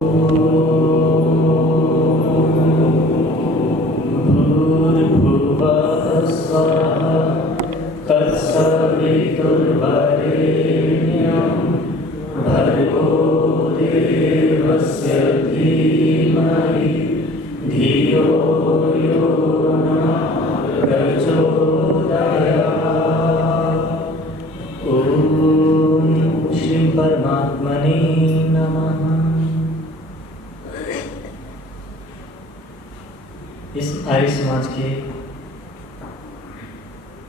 भूर्भुवः स्वः तत्सवितुर्वरेण्यं भर्गो देवस्य धीमहि धियो यो नः प्रचोदयात्। ॐ श्री परमात्मने नमः। इस आर्य समाज के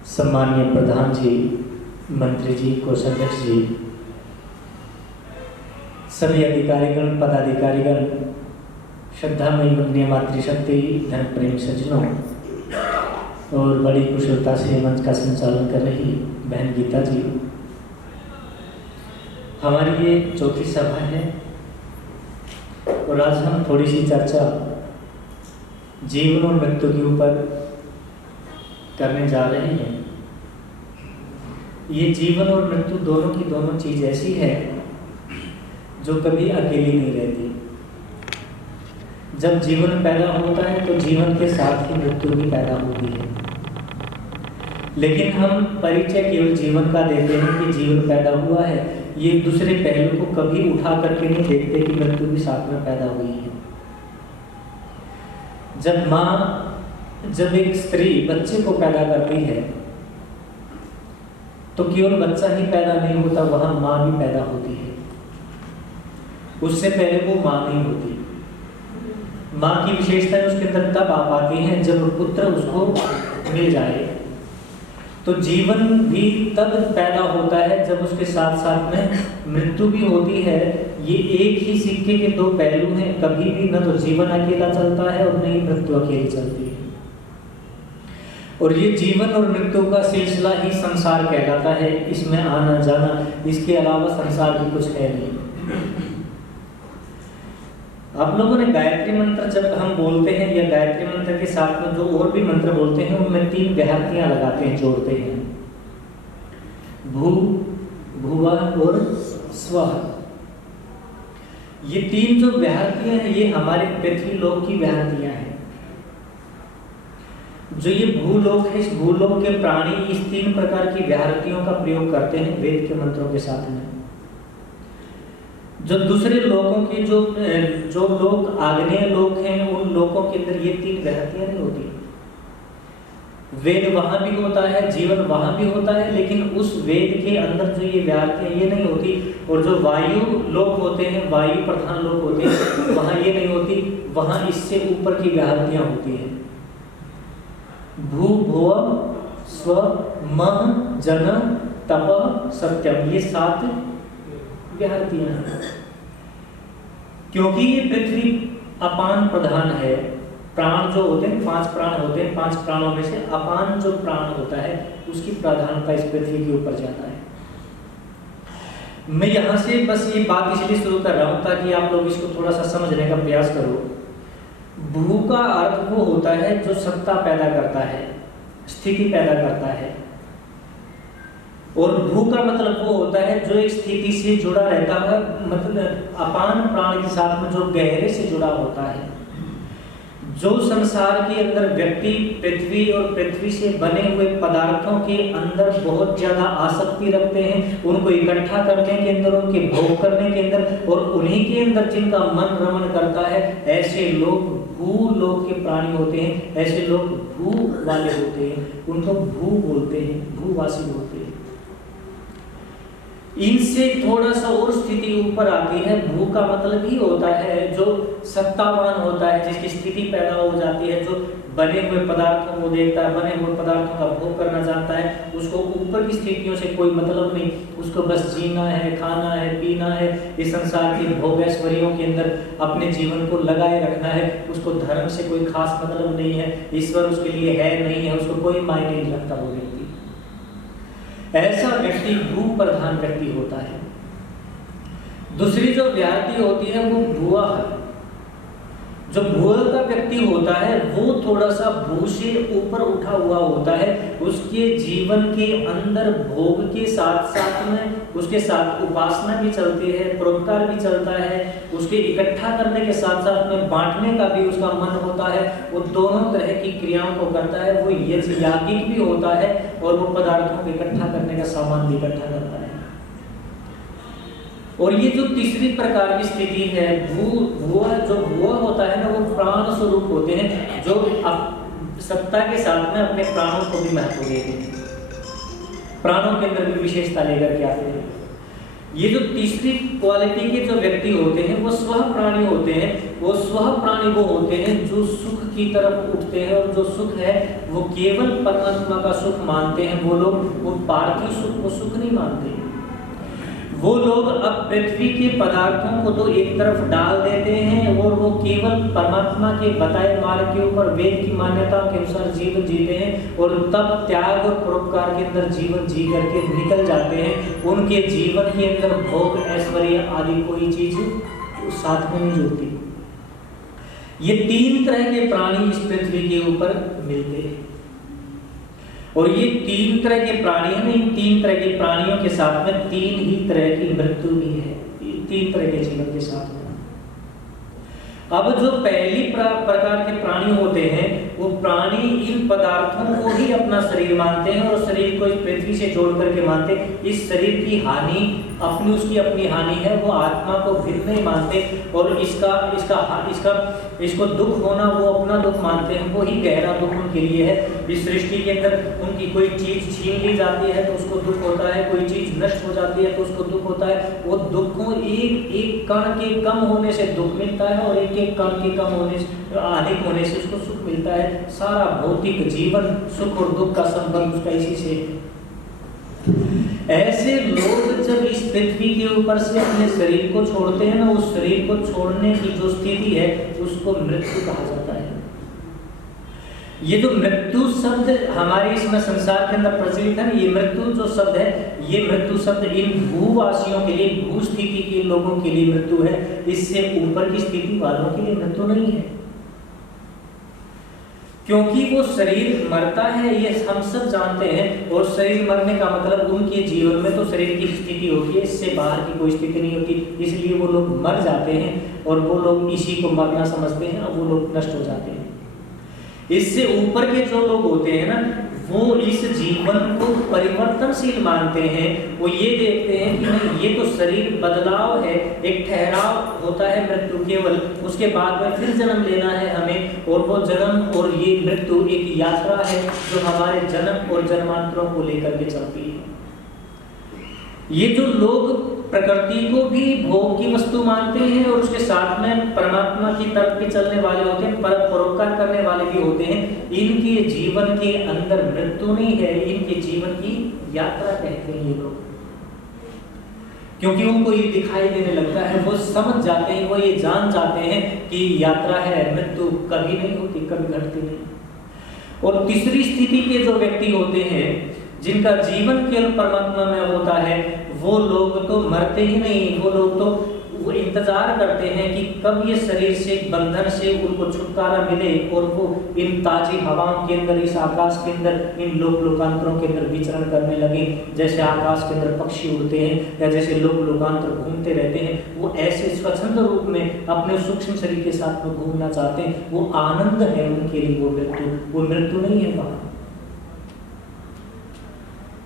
सम्माननीय प्रधान जी, मंत्री जी, कोषाध्यक्ष जी, सभी अधिकारीगण, पदाधिकारीगण, श्रद्धामयी वंदनीय मातृशक्ति, धर्म प्रेम सज्जनों और बड़ी कुशलता से मंच का संचालन कर रही बहन गीता जी, हमारी ये चौथी सभा है और आज हम थोड़ी सी चर्चा जीवन और मृत्यु के ऊपर करने जा रहे हैं। ये जीवन और मृत्यु दोनों की दोनों चीज ऐसी है जो कभी अकेली नहीं रहती। जब जीवन पैदा होता है तो जीवन के साथ ही मृत्यु भी पैदा होती है, लेकिन हम परिचय केवल जीवन का देते हैं कि जीवन पैदा हुआ है। ये दूसरे पहलू को कभी उठा करके नहीं देखते कि मृत्यु भी साथ में पैदा हुई है। जब एक स्त्री बच्चे को पैदा करती है तो केवल बच्चा ही पैदा नहीं होता, वहां माँ भी पैदा होती है। उससे पहले वो माँ नहीं होती। माँ की विशेषताएं उसके अंदर तब आ पाती हैं जब पुत्र उसको मिल जाए। तो जीवन भी तब पैदा होता है जब उसके साथ साथ में मृत्यु भी होती है। ये एक ही सिक्के के दो पहलू हैं। कभी भी न तो जीवन अकेला चलता है और न ही मृत्यु अकेली चलती है। और ये जीवन और मृत्यु का सिलसिला ही संसार कहलाता है। इसमें आना जाना, इसके अलावा संसार भी कुछ है नहीं। आप लोगों ने गायत्री मंत्र जब हम बोलते हैं या गायत्री मंत्र के साथ में जो और भी मंत्र बोलते हैं उनमें 3 व्याहृतियां लगाते हैं, जोड़ते हैं। भू, भुवः और स्वः। ये 3 जो व्याहृतियां हैं ये हमारे पृथ्वी लोक की व्याहृतियां हैं। जो ये भूलोक है, इस भूलोक के प्राणी इस 3 प्रकार की व्याहृतियों का प्रयोग करते हैं वेद के मंत्रों के साथ में। जो दूसरे लोकों के जो लोक आग्नेय लोक हैं, उन लोकों के अंदर ये 3 व्याहृतियां नहीं होती। वेद वहां भी होता है, जीवन वहां भी होता है, लेकिन उस वेद के अंदर जो ये व्याहृतियां ये नहीं होती। और जो वायु लोक होते हैं, वायु प्रधान लोक होते हैं, वहां ये नहीं होती। वहां इससे ऊपर की व्याहृतियां होती हैं। भू, भुवः, स्व, मह, जन, तप, सत्यम, ये 7 व्याहृतियां हैं। क्योंकि ये पृथ्वी अपान प्रधान है। प्राण जो होते हैं, 5 प्राण होते हैं, 5 प्राणों में से अपान जो प्राण होता है उसकी प्रधानता इस पृथ्वी के ऊपर ज्यादा है। मैं यहाँ से बस ये बात इसलिए शुरू कर रहा हूँ ताकि आप लोग इसको थोड़ा सा समझने का प्रयास करो। भू का अर्थ वो होता है जो सत्ता पैदा करता है, स्थिति पैदा करता है। और भू का मतलब वो होता है जो एक स्थिति से जुड़ा रहता है, मतलब अपान प्राण के साथ में जो गहरे से जुड़ा होता है। जो संसार के अंदर व्यक्ति पृथ्वी और पृथ्वी से बने हुए पदार्थों के अंदर बहुत ज्यादा आसक्ति रखते हैं, उनको इकट्ठा करने के अंदर, उनके भोग करने के अंदर, और उन्हीं के अंदर जिनका मन रमण करता है, ऐसे लोग भू लोक के प्राणी होते हैं। ऐसे लोग भू वाले होते हैं, उनको भू बोलते हैं, भूवासी बोलते हैं। इनसे थोड़ा सा और स्थिति ऊपर आती है। भू का मतलब ही होता है जो सत्तावान होता है, जिसकी स्थिति पैदा हो जाती है, जो बने हुए पदार्थों को देखता है, बने हुए पदार्थों का भोग करना जानता है। उसको ऊपर की स्थितियों से कोई मतलब नहीं, उसको बस जीना है, खाना है, पीना है, इस संसार की भोग ऐश्वर्यों के अंदर अपने जीवन को लगाए रखना है। उसको धर्म से कोई खास मतलब नहीं है, ईश्वर उसके लिए है नहीं है, उसको कोई मायने नहीं रखता वो व्यक्ति। ऐसा व्यक्ति भू प्रधान व्यक्ति होता है। दूसरी जो व्याहृति होती है वो भुवः है। जो भुवः का व्यक्ति होता है वो थोड़ा सा भू से ऊपर उठा हुआ होता है। उसके जीवन के अंदर भोग के साथ साथ में उसके साथ उपासना भी चलती है, परोपकार भी चलता है, उसके इकट्ठा करने के साथ साथ में बांटने का भी उसका मन होता है। वो दोनों तरह की क्रियाओं को करता है। वो याज्ञिक भी होता है और वो पदार्थों को इकट्ठा करने का सामान भी इकट्ठा करता है। और ये जो तीसरी प्रकार की स्थिति है, वो होता है ना, वो प्राण स्वरूप होते हैं, जो सत्ता के साथ में अपने प्राणों को भी महत्व देते हैं, प्राणों के अंदर भी विशेषता लेकर के आते हैं। ये जो तीसरी क्वालिटी के जो व्यक्ति होते हैं वो स्व प्राणी होते हैं। वो स्व प्राणी वो होते हैं जो सुख की तरफ उठते हैं, और जो सुख है वो केवल परमात्मा का सुख मानते हैं। वो लोग वो पार्थिव सुख को सुख नहीं मानते। वो लोग अब पृथ्वी के पदार्थों को तो एक तरफ डाल देते हैं और वो केवल परमात्मा के बताए मार्ग के ऊपर वेद की मान्यताओं के अनुसार जीवन जीते हैं, और तब त्याग और परोपकार के अंदर जीवन जी करके निकल जाते हैं। उनके जीवन के अंदर भोग ऐश्वर्य आदि कोई चीज साथ में नहीं जुड़ती। ये तीन तरह के प्राणी इस पृथ्वी के ऊपर मिलते हैं, और ये तीन तरह के प्राणी हैं। इन तीन तरह के प्राणियों के साथ में तीन ही तरह की मृत्यु भी है, तीन तरह के जीवन के साथ में। अब जो पहली प्रकार के प्राणी होते हैं, वो प्राणी इन पदार्थों को ही अपना शरीर मानते हैं और शरीर को इस पृथ्वी से जोड़ करके मानते हैं। इस शरीर की हानि उसकी अपनी हानि है, वो आत्मा को भिन्न नहीं मानते, और इसको दुख होना वो अपना दुख मानते हैं। वो ही गहरा दुख उनके लिए है। इस सृष्टि के अंदर उनकी कोई चीज छीन ली जाती है तो उसको दुख होता है, कोई चीज नष्ट हो जाती है तो उसको दुख होता है। वो दुख को एक एक कण के कम होने से दुख मिलता है, और एक एक कण के कम होने से, अधिक होने से उसको सुख मिलता है। सारा भौतिक जीवन सुख और दुख का संबंध उसका इसी से है। ऐसे लोग जब इस पृथ्वी के ऊपर से अपने शरीर को छोड़ते हैं ना, उस शरीर को छोड़ने की जो स्थिति है उसको मृत्यु कहा जाता है। ये जो मृत्यु शब्द हमारे इसमें संसार के अंदर प्रचलित है ना, ये मृत्यु जो शब्द है, ये मृत्यु शब्द इन भूवासियों के लिए, भू स्थिति के लोगों के लिए मृत्यु है। इससे ऊपर की स्थिति वालों के लिए मृत्यु नहीं है, क्योंकि वो शरीर मरता है, ये हम सब जानते हैं। और शरीर मरने का मतलब उनके जीवन में तो शरीर की स्थिति होती है, इससे बाहर की कोई स्थिति नहीं होती। इसलिए वो लोग मर जाते हैं और वो लोग इसी को मरना समझते हैं, और वो लोग नष्ट हो जाते हैं। इससे ऊपर के जो लोग होते हैं ना, वो इस जीवन को परिवर्तनशील मानते हैं। वो ये देखते हैं कि नहीं, ये तो शरीर बदलाव है, एक ठहराव होता है मृत्यु केवल, उसके बाद में फिर जन्म लेना है हमें। और वो जन्म और ये मृत्यु एक यात्रा है जो हमारे जन्म और जन्मांतरों को लेकर के चलती है। ये जो लोग प्रकृति को भी भोग की वस्तु मानते हैं और उसके साथ में परमात्मा की तरफ भी चलने वाले होते हैं, परोपकार करने वाले भी होते हैं, इनके जीवन के अंदर मृत्यु नहीं है, इनके जीवन की यात्रा कहते हैं ये लोग। क्योंकि उनको ये दिखाई देने लगता है, वो समझ जाते हैं, वो ये जान जाते हैं कि यात्रा है, मृत्यु कभी नहीं होती, कभी घटती नहीं। और तीसरी स्थिति के जो व्यक्ति होते हैं, जिनका जीवन केवल परमात्मा में होता है, वो लोग तो मरते ही नहीं। वो लोग तो वो इंतजार करते हैं कि कब ये शरीर से, बंधन से उनको छुटकारा मिले, और वो इन ताजी हवाओं के अंदर, इस आकाश के अंदर, इन लोक लोकांतरों के अंदर विचरण करने लगे। जैसे आकाश के अंदर पक्षी उड़ते हैं या जैसे लोक लोकांतर घूमते रहते हैं, वो ऐसे स्वच्छंद रूप में अपने सूक्ष्म शरीर के साथ में घूमना चाहते हैं। वो आनंद है उनके लिए, वो मृत्यु नहीं है वहां।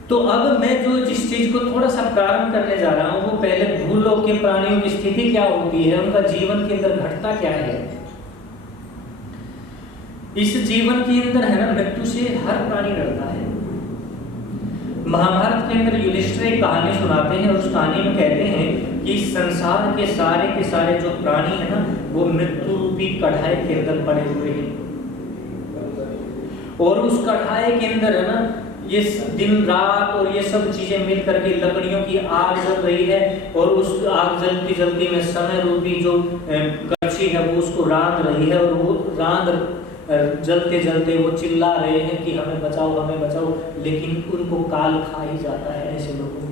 तो अब मैं जिस चीज को थोड़ा सा प्रारंभ करने जा रहा हूं, वो पहले भूलोक के प्राणियों की स्थिति क्या होती है, उनका जीवन के अंदर घटता क्या है। इस जीवन के अंदर है ना, मृत्यु से हर प्राणी डरता है। महाभारत के अंदर युधिष्ठिर एक कहानी सुनाते हैं, और उस कहानी में कहते हैं कि संसार के सारे जो प्राणी है ना, वो मृत्यु रूपी कढ़ाई के अंदर पड़े हुए हैं। और उस कढ़ाई के अंदर है ना, ये दिन रात और ये सब चीजें मिल करके लकड़ियों की आग जल रही है, और उस आग जलती जलती में समय रूपी जो कड़छी है वो उसको रांध रही है, और वो जलते जलते वो चिल्ला रहे हैं कि हमें बचाओ, हमें बचाओ, लेकिन उनको काल खा ही जाता है ऐसे लोगों को।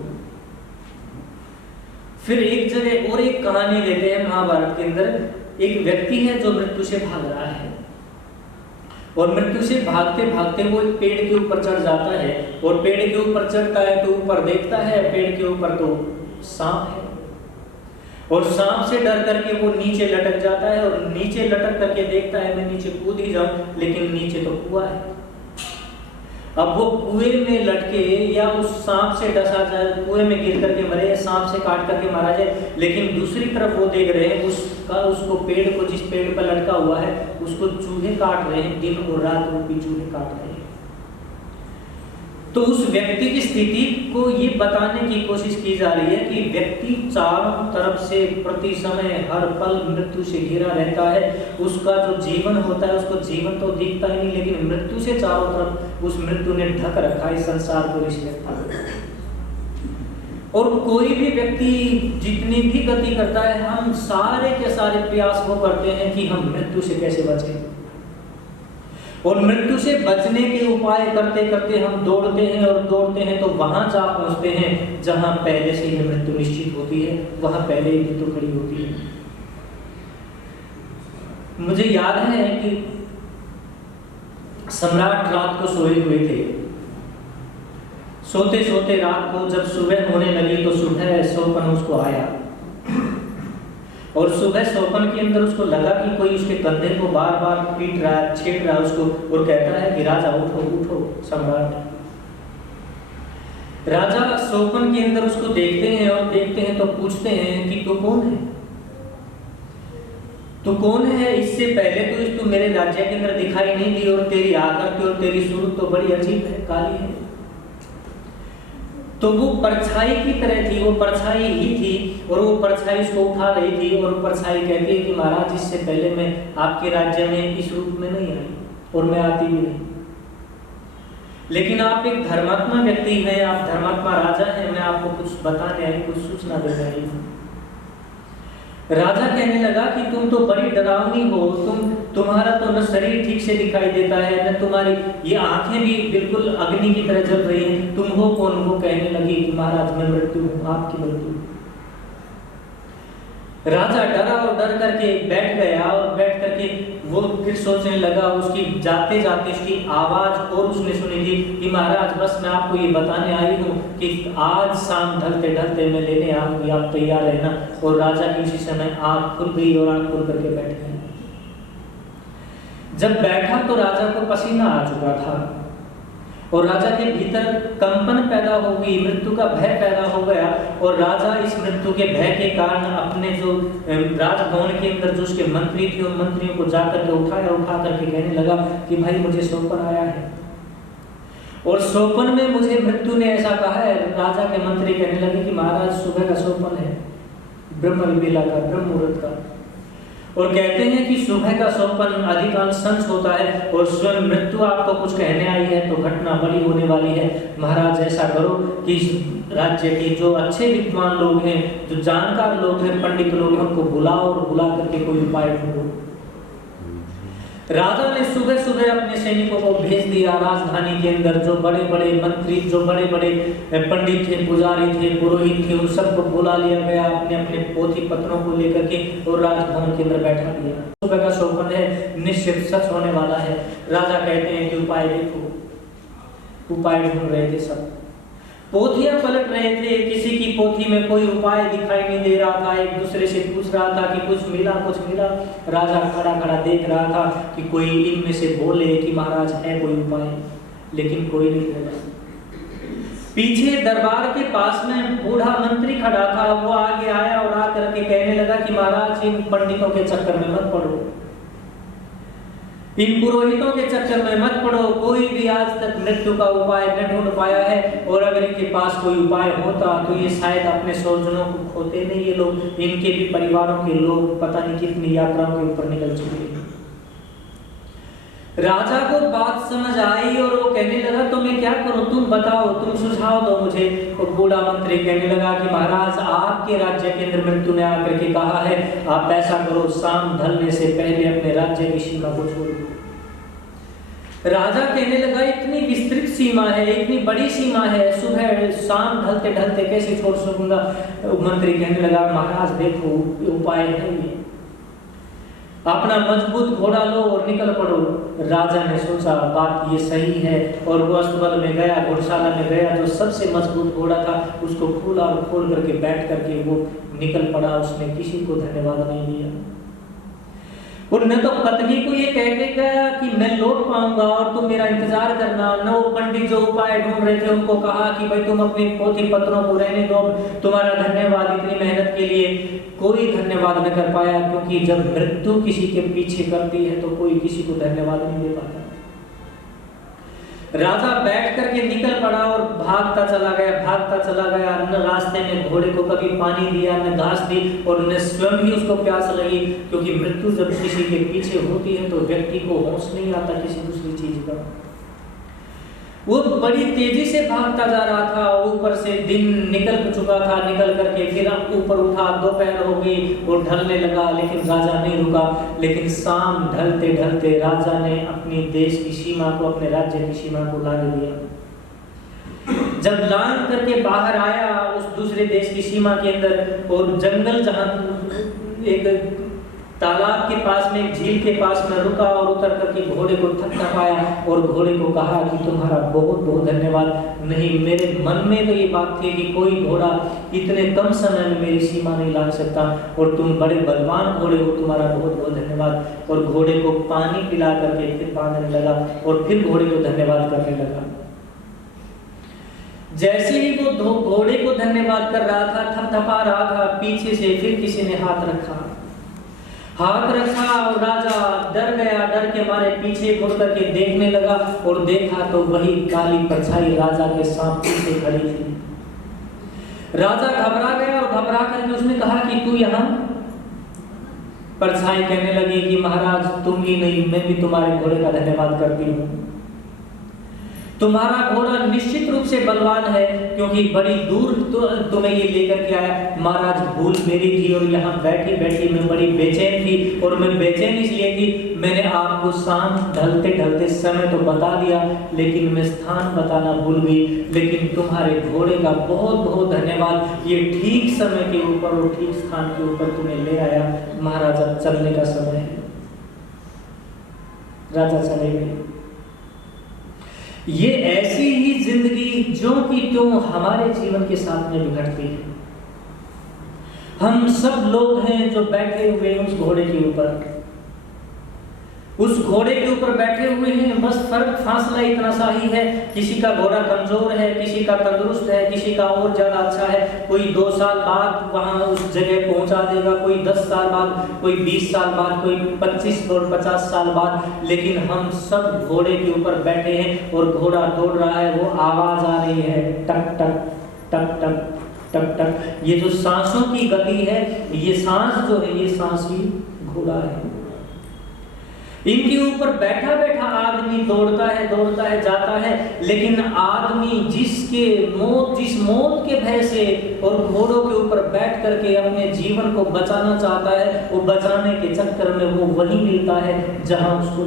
फिर एक जगह और एक कहानी देते हैं महाभारत के अंदर, एक व्यक्ति है जो मृत्यु से भाग रहा है, और मृत्यु से भागते भागते वो एक पेड़ के ऊपर चढ़ जाता है, और पेड़ के ऊपर चढ़ता है तो ऊपर देखता है पेड़ के ऊपर तो सांप है, और सांप से डर करके वो नीचे लटक जाता है, और नीचे लटक करके देखता है मैं नीचे कूद ही जाऊं, लेकिन नीचे तो कुआं है। अब वो कुएं में लटके या उस सांप से डसा जाए, कुएं में गिर करके मरे या सांप से काट करके मारा जाए, लेकिन दूसरी तरफ वो देख रहे हैं उसको पेड़ को, जिस पेड़ पर लटका हुआ है उसको चूहे काट रहे हैं, दिन और रात रूपी चूहे काट रहे हैं। तो उस व्यक्ति की स्थिति को ये बताने की कोशिश की जा रही है कि व्यक्ति चारों तरफ से प्रति समय हर पल मृत्यु से घिरा रहता है। उसका जो जीवन होता है उसको जीवन तो दिखता ही नहीं, लेकिन मृत्यु से चारों तरफ उस मृत्यु ने ढक रखा है इस संसार को, इस व्यक्ति। और कोई भी व्यक्ति जितनी भी गति करता है, हम सारे के सारे प्रयास वो करते हैं कि हम मृत्यु से कैसे बचें, और मृत्यु से बचने के उपाय करते करते हम दौड़ते हैं और दौड़ते हैं तो वहां जा पहुंचते हैं जहां पहले से ही मृत्यु निश्चित होती है, वहां पहले ही मृत्यु खड़ी होती है। मुझे याद है कि सम्राट रात को सोए हुए थे, सोते सोते रात को जब सुबह होने लगी तो सुबह स्वप्न उसको आया, और सुबह स्वप्न के अंदर उसको लगा कि कोई उसके कंधे को बार बार पीट रहा है, छेड़ रहा है उसको, और कहता है कि राजा उठो उठो सम्राट। राजा स्वप्न के अंदर उसको देखते हैं और देखते हैं तो पूछते हैं कि तू कौन है, तू कौन है? इससे पहले तो तू मेरे राज्य के अंदर दिखाई नहीं दी, और तेरी आकृति और तेरी सूरत तो बड़ी अजीब है, काली है। तो वो परछाई की तरह थी, वो परछाई ही थी, और वो परछाई उसको उठा रही थी, और परछाई कहती है कि महाराज इससे पहले मैं आपके राज्य में इस रूप में नहीं आई, और मैं आती भी नहीं, लेकिन आप एक धर्मात्मा व्यक्ति हैं, आप धर्मात्मा राजा हैं, मैं आपको कुछ बताने आई, कुछ सूचना देने आई हूँ। राजा कहने लगा कि तुम तो बड़ी डरावनी हो, तुम्हारा तो न शरीर ठीक से दिखाई देता है, न तुम्हारी ये आंखें भी बिल्कुल अग्नि की तरह जल रही हैं, तुम हो कौन? वो कहने लगी कि महाराज मैं मृत्यु हूँ, आपकी मृत्यु। राजा डरा और डर करके बैठ गया, और बैठ करके वो फिर सोचने लगा, उसकी जाते जाते उसकी आवाज और उसने सुनी थी कि महाराज बस मैं आपको ये बताने आई हूँ कि आज शाम ढलते ढलते मैं लेने आऊंगी, आप तैयार रहना। और राजा की उसी समय आंख खुल गई और आंख खुल करके बैठ गया। जब बैठा तो राजा को पसीना आ चुका था, और राजा के भीतर कंपन पैदा हो गई, मृत्यु का भय पैदा हो गया, और राजा इस मृत्यु के भय के कारण अपने जो राजभवन के अंदर जो उसके मंत्री थे उन मंत्रियों को जाकर के उठा करके कहने लगा कि भाई मुझे स्वप्न आया है, और स्वप्न में मुझे मृत्यु ने ऐसा कहा है। राजा के मंत्री कहने लगे कि महाराज सुबह का स्वप्न है, ब्रह्म विवेला का, ब्रह्म मुहूर्त का, और कहते हैं कि सुबह का स्वप्न अधिकांश संच होता है, और स्वयं मृत्यु आपको कुछ कहने आई है तो घटना बड़ी होने वाली है। महाराज ऐसा करो कि राज्य के जो अच्छे विद्वान लोग हैं, जो जानकार लोग हैं, पंडित लोग हैं, उनको बुलाओ और बुला करके कोई उपाय ढूंढो। राजा ने सुबह सुबह अपने सैनिकों को भेज दिया राजधानी के अंदर। जो बड़े बड़े मंत्री, जो बड़े बड़े पंडित थे, पुजारी थे, पुरोहित थे, उन सबको बुला लिया गया अपने अपने पोथी पत्रों को लेकर के, और राजभवन के अंदर बैठा दिया। सुबह का स्वप्न है, निश्चित सच होने वाला है। राजा कहते हैं कि उपाय देखो। उपाय ढूंढ रहे थे सब, पोथियां पलट रहे थे, किसी की पोथी में कोई उपाय दिखाई नहीं दे रहा था। एक दूसरे से पूछ रहा था कि कुछ मिला कुछ मिला। राजा खड़ा खड़ा देख रहा था कि कोई इनमें से बोले कि महाराज है कोई उपाय, लेकिन कोई नहीं बोला। पीछे दरबार के पास में बूढ़ा मंत्री खड़ा था, वो आगे आया और आकर के कहने लगा कि महाराज इन पंडितों के चक्कर में मत पड़ो, इन पुरोहितों के चक्कर में मत पड़ो। कोई भी आज तक मृत्यु का उपाय न ढूंढ पाया है, और अगर इनके पास कोई उपाय होता तो ये शायद अपने स्वजनों को खोते नहीं। ये लोग, इनके भी परिवारों के लोग पता नहीं कितनी यात्राओं के ऊपर निकल चुके हैं। राजा को बात समझ आई और वो कहने लगा तो मैं क्या करूं, तुम बताओ, तुम सुझाव दो मुझे। और बूढ़ा मंत्री कहने लगा कि महाराज आपके राज्य के अंदर मृत्यु ने आकर के कहा है, आप ऐसा करो, शाम ढलने से पहले अपने राज्य की सीमा को छोड़ दो। राजा कहने लगा इतनी विस्तृत सीमा है, इतनी बड़ी सीमा है, सुबह शाम ढलते ढलते कैसे छोड़ सकूंगा। मंत्री कहने लगा महाराज देखो उपाय है ये। अपना मजबूत घोड़ा लो और निकल पड़ो। राजा ने सोचा बात ये सही है, और वो अस्तबल में गया, घोड़शाला में गया, जो सबसे मजबूत घोड़ा था उसको खोला और खोल करके बैठ करके वो निकल पड़ा। उसने किसी को धन्यवाद नहीं दिया। और न तो पत्नी को ये कह के गया कि मैं लौट पाऊंगा और तुम मेरा इंतजार करना, न वो पंडित जो उपाय ढूंढ रहे थे उनको कहा कि भाई तुम अपने पोती पत्रों को रहने दो, तुम्हारा धन्यवाद इतनी मेहनत के लिए। कोई धन्यवाद न कर पाया, क्योंकि जब मृत्यु किसी के पीछे करती है तो कोई किसी को धन्यवाद नहीं दे पाता। राजा बैठ करके निकल पड़ा और भागता चला गया। न रास्ते में घोड़े को कभी पानी दिया, न घास दी, और न स्वयं ही उसको प्यास लगी, क्योंकि मृत्यु जब किसी के पीछे होती है तो व्यक्ति को होश नहीं आता किसी दूसरी चीज का। वो बड़ी तेजी से भागता जा रहा था, ऊपर से दिन निकल चुका था, निकल करके फिर ऊपर उठा, दोपहर हो गई और ढलने लगा, लेकिन राजा नहीं रुका। लेकिन शाम ढलते ढलते राजा ने अपने देश की सीमा को, अपने राज्य की सीमा को लांघ दिया। जब लांघ करके बाहर आया उस दूसरे देश की सीमा के अंदर, और जंगल जहां एक तालाब के पास में, एक झील के पास में रुका और उतर करके घोड़े को थपथपाया और घोड़े को कहा कि तुम्हारा बहुत बहुत धन्यवाद। नहीं, मेरे मन में तो ये बात थी कि कोई घोड़ा इतने कम समय में मेरी सीमा नहीं लांघ सकता, और तुम बड़े बलवान घोड़े हो, तुम्हारा बहुत बहुत धन्यवाद। और घोड़े को पानी पिला करके फिर बांधने लगा और फिर घोड़े को धन्यवाद करने लगा। जैसे ही वो घोड़े को धन्यवाद कर रहा था, थपथपा रहा था, पीछे से फिर किसी ने हाथ रखा और राजा डर गया। डर के मारे पीछे मुड़ करके देखने लगा और देखा तो वही काली परछाई राजा के सामने पीछे खड़ी थी। राजा घबरा गया और घबरा करके उसने कहा कि तू यहाँ? परछाई कहने लगी कि महाराज तुम ही नहीं, मैं भी तुम्हारे घोड़े का धन्यवाद करती हूँ। तुम्हारा घोड़ा निश्चित रूप से बलवान है, क्योंकि बड़ी दूर तो तुम्हें ये लेकर के आया। महाराज भूल मेरी थी, और यहाँ बैठी बैठी मैं बड़ी बेचैन थी, और मैं बेचैन इसलिए थी, मैंने आपको शाम ढलते ढलते समय तो बता दिया, लेकिन मैं स्थान बताना भूल गई। लेकिन तुम्हारे घोड़े का बहुत बहुत धन्यवाद, ये ठीक समय के ऊपर और ठीक स्थान के ऊपर तुम्हें ले आया। महाराज अब चलने का समय है। राजा चले गए। ये ऐसी ही जिंदगी जो कि त्यों हमारे जीवन के साथ में भी घटती है। हम सब लोग हैं जो बैठे हुए हैं उस घोड़े के ऊपर, उस घोड़े के ऊपर बैठे हुए हैं। बस फर्क फासला इतना सा ही है, किसी का घोड़ा कमजोर है, किसी का तंदुरुस्त है, किसी का और ज्यादा अच्छा है। कोई 2 साल बाद वहां उस जगह पहुंचा देगा, कोई 10 साल बाद, कोई 20 साल बाद, कोई 25 और 50 साल बाद। लेकिन हम सब घोड़े के ऊपर बैठे हैं और घोड़ा दौड़ रहा है। वो आवाज आ रही है, टक टक टक टक टक टक। ये जो सांसों की गति है, ये सांस जो है, ये सांस ही घोड़ा है। इनके ऊपर बैठा बैठा आदमी दौड़ता है जाता है, लेकिन आदमी जिस मौत के भय से और घोड़ों के ऊपर बैठ करके अपने जीवन को बचाना चाहता है, वो बचाने के चक्कर में वो वही मिलता है जहां उसको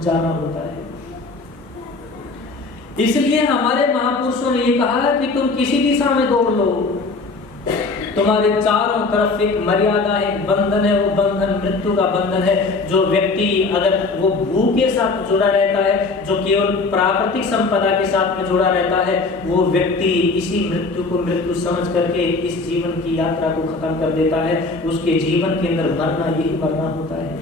जाना होता है। इसलिए हमारे महापुरुषों ने ये कहा कि तुम किसी दिशा में दौड़ लो, तुम्हारे चारों तरफ एक मर्यादा है, एक बंधन है। वो बंधन मृत्यु का बंधन है। जो व्यक्ति अगर वो भूख के साथ जुड़ा रहता है, जो केवल प्राकृतिक संपदा के साथ में जुड़ा रहता है, वो व्यक्ति इसी मृत्यु को मृत्यु समझ करके इस जीवन की यात्रा को खत्म कर देता है। उसके जीवन के अंदर मरना यही मरना होता है।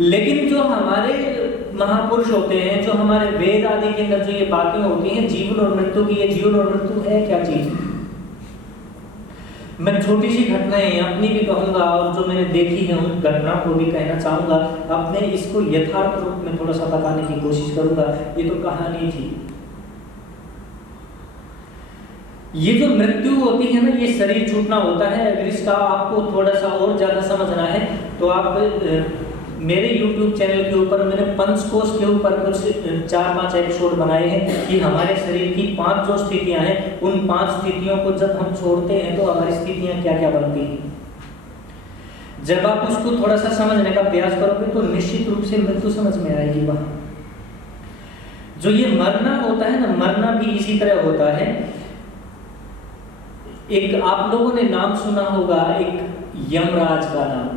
लेकिन जो हमारे महापुरुष होते हैं, जो हमारे वेद आदि के अंदर जो ये बातें होती हैं जीवन और मृत्यु की, ये जीवन और मृत्यु है क्या चीज? मैं छोटी सी घटनाएं अपनी भी कहूंगा और जो मैंने देखी है उन घटनाओं को भी कहना चाहूंगा। अपने इसको यथार्थ रूप में थोड़ा सा बताने की कोशिश करूंगा। ये तो कहानी थी। ये जो मृत्यु होती है ना, ये शरीर छूटना होता है। अगर इसका आपको थोड़ा सा और ज्यादा समझना है तो आप मेरे YouTube चैनल के ऊपर मैंने पंचकोश के ऊपर कुछ 4-5 एपिसोड बनाए हैं कि हमारे शरीर की 5 जो स्थितियां हैं, उन 5 स्थितियों को जब हम छोड़ते हैं तो हमारी स्थितियां क्या क्या बनती हैं। जब आप उसको थोड़ा सा समझने का प्रयास करोगे तो निश्चित रूप से मृत्यु समझ में आएगी। वहां जो ये मरना होता है ना, मरना भी इसी तरह होता है। एक आप लोगों ने नाम सुना होगा, एक यमराज का नाम।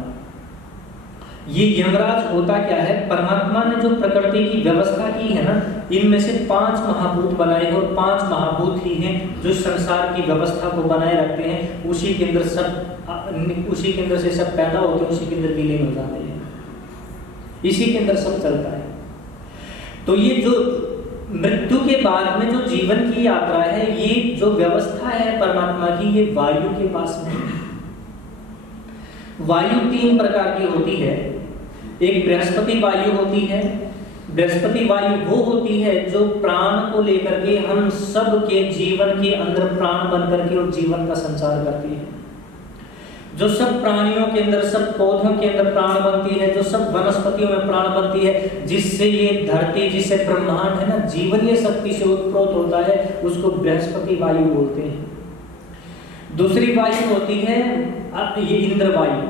ये यमराज होता क्या है, परमात्मा ने जो प्रकृति की व्यवस्था की है ना, इनमें से 5 महाभूत बनाए और 5 महाभूत ही हैं जो संसार की व्यवस्था को बनाए रखते हैं। उसी के अंदर से सब पैदा होते हैं, उसी के अंदर विलीन हो जाते हैं, इसी के अंदर सब चलता है। तो ये जो मृत्यु के बाद में जो जीवन की यात्रा है, ये जो व्यवस्था है परमात्मा की, ये वायु के पास में है। वायु 3 प्रकार की होती है। एक बृहस्पति वायु होती है। बृहस्पति वायु वो होती है जो प्राण को लेकर के हम सब के जीवन के अंदर प्राण बन करके और जीवन का संचार करती है। जो सब प्राणियों के अंदर, सब पौधों के अंदर प्राण बनती है, जो सब वनस्पतियों में प्राण बनती है, जिससे ये धरती, जिससे ब्रह्मांड है ना, जीवनीय शक्ति से उत्प्रोत होता है, उसको बृहस्पति वायु बोलते हैं। दूसरी वायु होती है ये इंद्र वायु।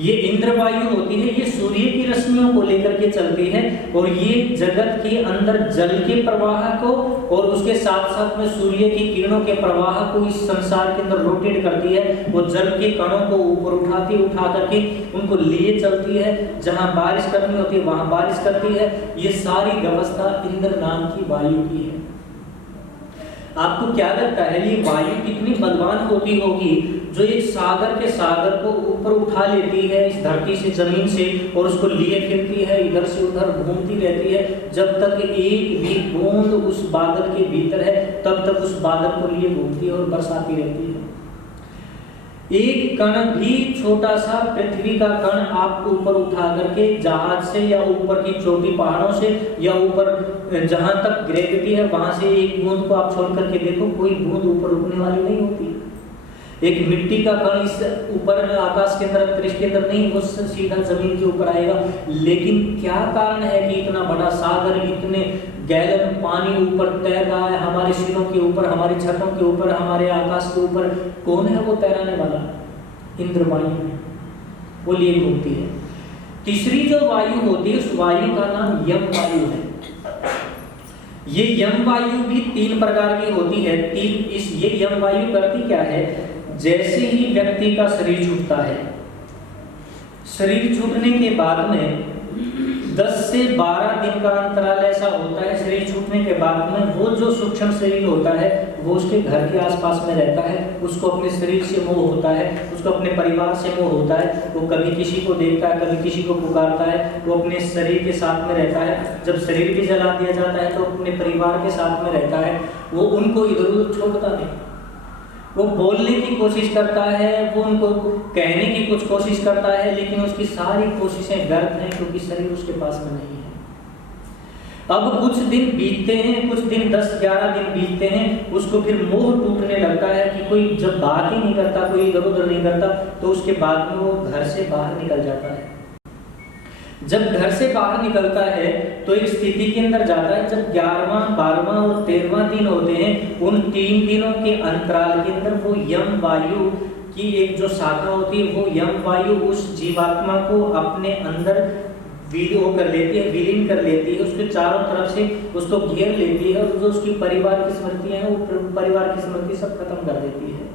ये इंद्र वायु होती है, ये सूर्य की रश्मियों को लेकर के चलती है और ये जगत के अंदर जल के प्रवाह को और उसके साथ साथ में सूर्य की किरणों के प्रवाह को इस संसार के अंदर रोटेट करती है। वो जल के कणों को ऊपर उठा करके उनको लिए चलती है, जहां बारिश करनी होती है वहां बारिश करती है। ये सारी व्यवस्था इंद्र नाम की वायु की है। आपको क्या लगता है ये वायु कितनी बलवान होती होगी, जो एक सागर के सागर को ऊपर उठा लेती है इस धरती से, जमीन से, और उसको लिए फिरती है, इधर से उधर घूमती रहती है, जब तक एक भी बूंद उस बादल के भीतर है तब तक उस बादल को लिए घूमती है और बरसाती रहती है। एक कण भी, छोटा सा पृथ्वी का कण आप ऊपर उठा करके जहाज से या ऊपर की चोटी पहाड़ों से या ऊपर जहां तक ग्रेविटी है वहां से एक बूंद को आप छोड़ करके देखो, कोई बूंद ऊपर उठने वाली नहीं होती। एक मिट्टी का कण इस ऊपर आकाश के अंदर, अंतरिक्ष के अंदर नहीं, वो सीधा जमीन के ऊपर आएगा। लेकिन क्या कारण है कि इतना बड़ा सागर, इतने गैलन पानी ऊपर तैर रहा है हमारे सिरों के ऊपर, हमारी छतों के ऊपर, हमारे आकाश के ऊपर? कौन है वो तैराने वाला? इंद्र वायु, वो लिए घूमती है। तीसरी जो वायु होती है, उस वायु का नाम यम वायु है। ये यम वायु भी 3 प्रकार की होती है। ये यम वायु करती क्या है, जैसे ही व्यक्ति का शरीर छूटता है, शरीर छूटने के बाद में 10 से 12 दिन का अंतराल ऐसा होता है, शरीर छूटने के बाद में वो जो सूक्ष्म शरीर होता है वो उसके घर के आसपास में रहता है, उसको अपने शरीर से मोह होता है, उसको अपने परिवार से मोह होता है। वो कभी किसी को देखता है, कभी किसी को पुकारता है, वो अपने शरीर के साथ में रहता है। जब शरीर भी जला दिया जाता है तो अपने परिवार के साथ में रहता है, वो उनको इधर उधर छोड़ता नहीं। वो बोलने की कोशिश करता है, वो उनको कहने की कुछ कोशिश करता है, लेकिन उसकी सारी कोशिशें व्यर्थ हैं क्योंकि शरीर उसके पास में नहीं है। अब कुछ दिन बीतते हैं, कुछ दिन 10-11 दिन बीतते हैं, उसको फिर मोह टूटने लगता है कि कोई जब बात ही नहीं करता, कोई इधर उधर नहीं करता, तो उसके बाद में वो घर से बाहर निकल जाता है। जब घर से बाहर निकलता है तो एक स्थिति के अंदर जाता है, जब 11वां, 12वां और 13वां दिन होते हैं, उन 3 दिनों के अंतराल के अंदर वो यम वायु की एक जो शाखा होती है, वो यम वायु उस जीवात्मा को अपने अंदर विलीन कर लेती है, विलीन कर लेती है, उसके चारों तरफ से उसको घेर लेती है, और जो उसकी परिवार की स्मृतियां हैं वो परिवार की स्मृति सब खत्म कर देती है।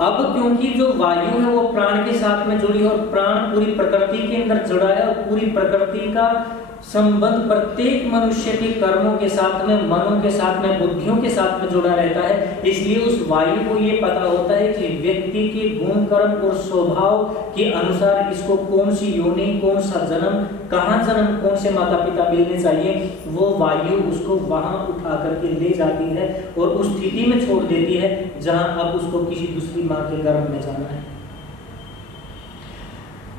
अब क्योंकि जो वायु है वो प्राण के साथ में जुड़ी है और प्राण पूरी प्रकृति के अंदर जुड़ा है, और पूरी प्रकृति का संबंध प्रत्येक मनुष्य के कर्मों के साथ में, मनों के साथ में, बुद्धियों के साथ में जुड़ा रहता है। इसलिए उस वायु को ये पता होता है कि व्यक्ति के गुण, कर्म और स्वभाव के अनुसार इसको कौन सी योनि, कौन सा जन्म, कहाँ जन्म, कौन से माता पिता मिलने चाहिए, वो वायु उसको वहां उठा करके ले जाती है और उस स्थिति में छोड़ देती है जहां अब उसको किसी दूसरी माँ के गर्भ में जाना है।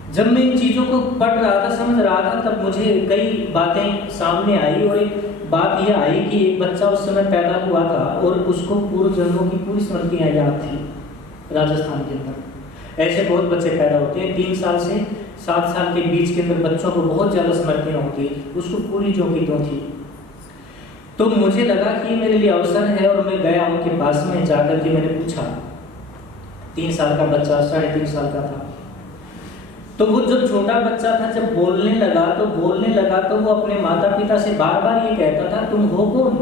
जब मैं इन चीज़ों को पढ़ रहा था, समझ रहा था, तब मुझे कई बातें सामने आई, और एक बात यह आई कि एक बच्चा उस समय पैदा हुआ था और उसको पूर्व जन्मों की पूरी स्मृतियाँ याद थी। राजस्थान के अंदर ऐसे बहुत बच्चे पैदा होते हैं, 3 साल से 7 साल के बीच के अंदर बच्चों को बहुत ज़्यादा स्मृतियाँ होती है, उसको पूरी जो की तो थी। तो मुझे लगा कि मेरे लिए अवसर है, और मैं गया उनके पास में जाकर के मैंने पूछा। 3 साल का बच्चा 3.5 साल का था। तो वो जब छोटा बच्चा था, जब बोलने लगा तो वो अपने माता पिता से बार बार ये कहता था, तुम हो कौन,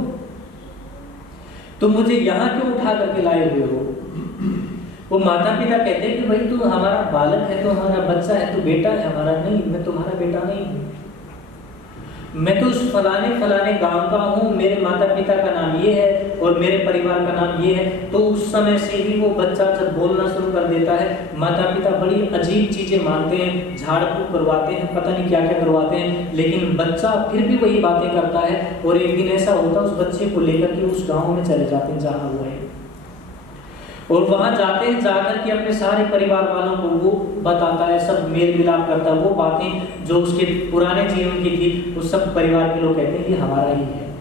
तुम मुझे यहाँ क्यों उठा करके लाए हुए हो। वो माता पिता कहते हैं कि भाई तू हमारा बालक है, तो हमारा बच्चा है, तू बेटा है हमारा। नहीं, मैं तुम्हारा बेटा नहीं हूँ, मैं तो उस फलाने फलाने गांव का हूँ, मेरे माता पिता का नाम ये है और मेरे परिवार का नाम ये है। तो उस समय से ही वो बच्चा जब बोलना शुरू कर देता है, माता पिता बड़ी अजीब चीजें मानते हैं, झाड़ फूक करवाते हैं, पता नहीं क्या क्या करवाते हैं, लेकिन बच्चा फिर भी वही बातें करता है। और एक दिन ऐसा होता है, उस बच्चे को लेकर के उस गाँव में चले जाते हैं जहाँ वो है, और वहां जाते हैं, जाकर के अपने सारे परिवार वालों को वो बताता है, सब मेल मिलाप करता है, वो बातें जो उसके पुराने जीवन की थी, उस सब परिवार के लोग कहते हैं कि हमारा ही है।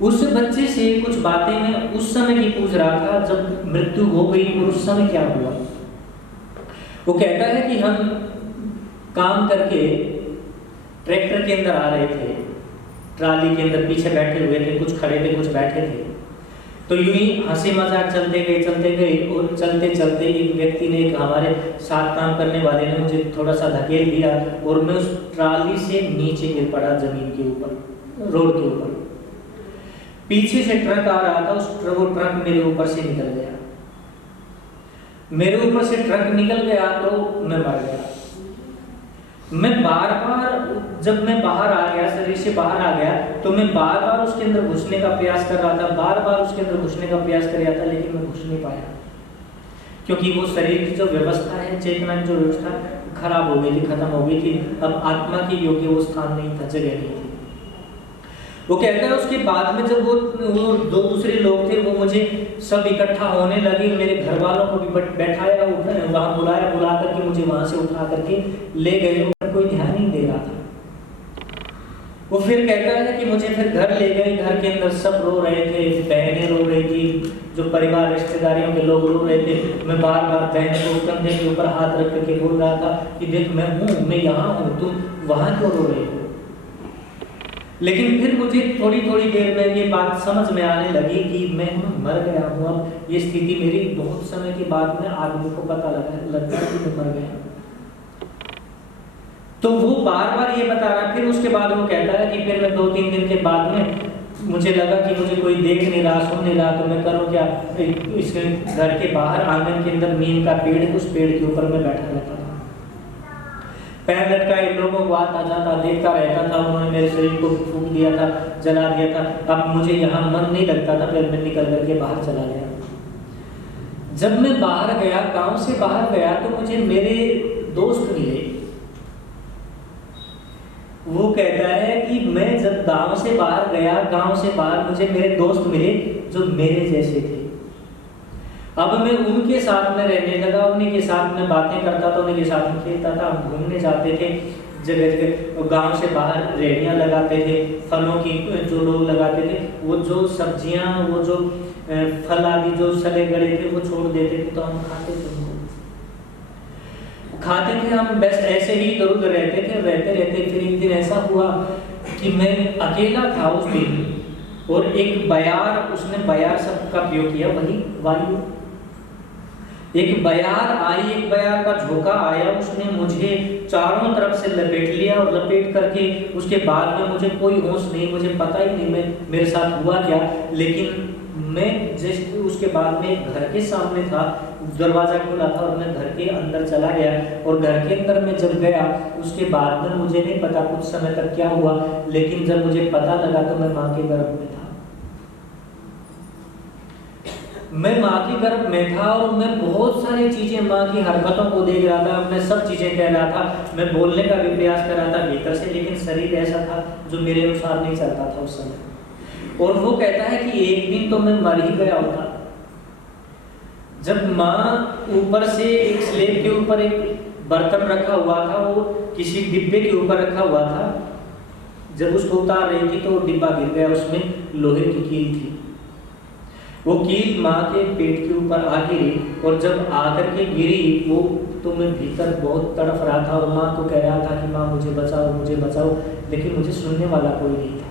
उस बच्चे से कुछ बातें मैं उस समय की पूछ रहा था जब मृत्यु हो गई, और उस समय क्या हुआ। वो कहता है कि हम काम करके ट्रैक्टर के अंदर आ रहे थे, ट्राली के अंदर पीछे बैठे हुए थे, कुछ खड़े थे, कुछ बैठे थे। तो यूं ही हंसी मजाक चलते गए, और चलते चलते एक व्यक्ति ने, एक हमारे साथ काम करने वाले ने मुझे थोड़ा सा धकेल दिया, और मैं उस ट्राली से नीचे गिर पड़ा, जमीन के ऊपर, रोड के ऊपर। पीछे से ट्रक आ रहा था, वो ट्रक मेरे ऊपर से निकल गया। मेरे ऊपर से ट्रक निकल गया तो मैं मर गया। मैं बार बार, जब मैं बाहर आ गया, शरीर से बाहर आ गया, तो मैं बार बार उसके अंदर घुसने का प्रयास कर रहा था, बार बार उसके अंदर घुसने का प्रयास कर रहा था, लेकिन मैं घुस नहीं पाया, क्योंकि वो शरीर की जो व्यवस्था है, चेतना की जो व्यवस्था खराब हो गई थी, खत्म हो गई थी। अब आत्मा के योग्य वो स्थान नहीं था, जगह नहीं थी। वो कहता है उसके बाद में जब वो दो दूसरे लोग थे, वो मुझे सब इकट्ठा होने लगे, मेरे घर वालों को भी बैठाया, वहां बुलाया, बुला करके मुझे वहां से उठा करके ले गए, कोई ध्यान नहीं दे रहा था। वो फिर कहता है कि मुझे फिर घर ले गए, घर के अंदर सब रो रहे थे, बहनें रो रही थी, जो परिवार रिश्तेदारियों के लोग रो रहे थे। मैं बार बार बहन को कंधे के ऊपर हाथ रख करके बोल रहा था कि देख मैं हूँ, मैं यहाँ हूँ, तुम वहां क्यों रो रहे हो। लेकिन फिर मुझे थोड़ी थोड़ी देर में ये बात समझ में आने लगी कि मैं मर गया हूँ। अब ये स्थिति मेरी बहुत समय के बाद में आदमी को पता लगता है कि मैं मर गया। तो वो बार बार ये बता रहा। फिर उसके बाद वो कहता है कि फिर मैं 2-3 दिन के बाद में मुझे लगा कि मुझे कोई देख नहीं रहा, सुन नहीं रहा, तो मैं करूँ क्या। इसके घर के बाहर आंगन के अंदर नीम का पेड़ है, उस पेड़ के ऊपर मैं बैठा रहता था, पैर लटकाए, लोगों को आता जाता देखता रहता था। उन्होंने मेरे शरीर को फूंक दिया था, जला दिया था। अब मुझे यहाँ मन नहीं लगता था, फिर मैं निकल करके बाहर चला गया। जब मैं बाहर गया, गांव से बाहर गया, तो मुझे मेरे दोस्त मिले। वो कहता है कि मैं जब गांव से बाहर गया, गांव से बाहर मुझे मेरे दोस्त मिले जो मेरे जैसे थे। अब मैं उनके साथ में रहने लगा, उन्हीं के साथ में बातें करता था, उन्हीं के साथ में खेलता था। हम घूमने जाते थे जगह जगह, गांव से बाहर रेहड़ियाँ लगाते थे, फलों की जो लोग लगाते थे, वो जो सब्जियां, वो जो फल आदि जो सड़े गले थे वो छोड़ देते थे, तो हम खाते थे, खाते थे। हम बस ऐसे ही इधर उधर रहते थे, रहते। फिर एक दिन ऐसा हुआ कि मैं अकेला था उस दिन, और एक बयार, उसने बयार शब्द का प्रयोग किया, वही वायु। एक बयार आई, एक बयार का झोंका आया, उसने मुझे चारों तरफ से लपेट लिया, और लपेट करके उसके बाद में मुझे कोई होश नहीं, मुझे पता ही नहीं मेरे साथ हुआ क्या। लेकिन मैं जस्ट उसके बाद में घर के सामने था, दरवाजा खुला था, और मैं घर के अंदर चला गया। और घर के अंदर में जब गया, उसके बाद में मुझे नहीं पता कुछ समय तक क्या हुआ, लेकिन जब मुझे पता लगा तो मैं माँ के गर्भ में था। मैं माँ के गर्भ में था, और मैं बहुत सारी चीजें, माँ की हरकतों को देख रहा था, मैं सब चीजें कह रहा था, मैं बोलने का भी प्रयास कर रहा था भीतर से, लेकिन शरीर ऐसा था जो मेरे अनुसार नहीं चलता था उस समय। और वो कहता है कि एक दिन तो मैं मर ही गया होता, जब माँ ऊपर से एक स्लेब के ऊपर एक बर्तन रखा हुआ था, वो किसी डिब्बे के ऊपर रखा हुआ था। जब उसको उतार रही थी तो वो डिब्बा गिर गया, उसमें लोहे की कील थी। वो कील माँ के पेट के ऊपर आ गिरी, और जब आकर के गिरी, वो तो मैं भीतर बहुत तड़फ रहा था, और माँ को कह रहा था कि माँ मुझे बचाओ, मुझे बचाओ, लेकिन मुझे सुनने वाला कोई नहीं था।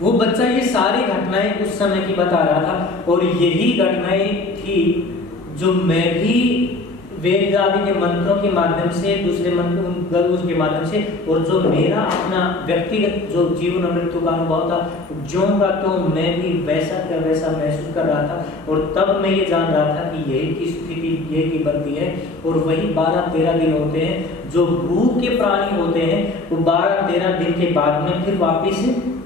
वो बच्चा ये सारी घटनाएं उस समय की बता रहा था, और यही घटनाएं थी जो मैं भी वेद आदि के मंत्रों के माध्यम से, दूसरे मंत्र उसके माध्यम से, और जो मेरा अपना व्यक्तिगत जो जीवन और मृत्यु का अनुभव था, ज्यों का त्यों मैं भी वैसा का वैसा महसूस कर रहा था। और तब मैं ये जान रहा था कि यही की स्थिति यही की बनती है। और वही 12-13 दिन होते हैं जो भूख के प्राणी होते हैं, वो 12-13 दिन के बाद में फिर वापिस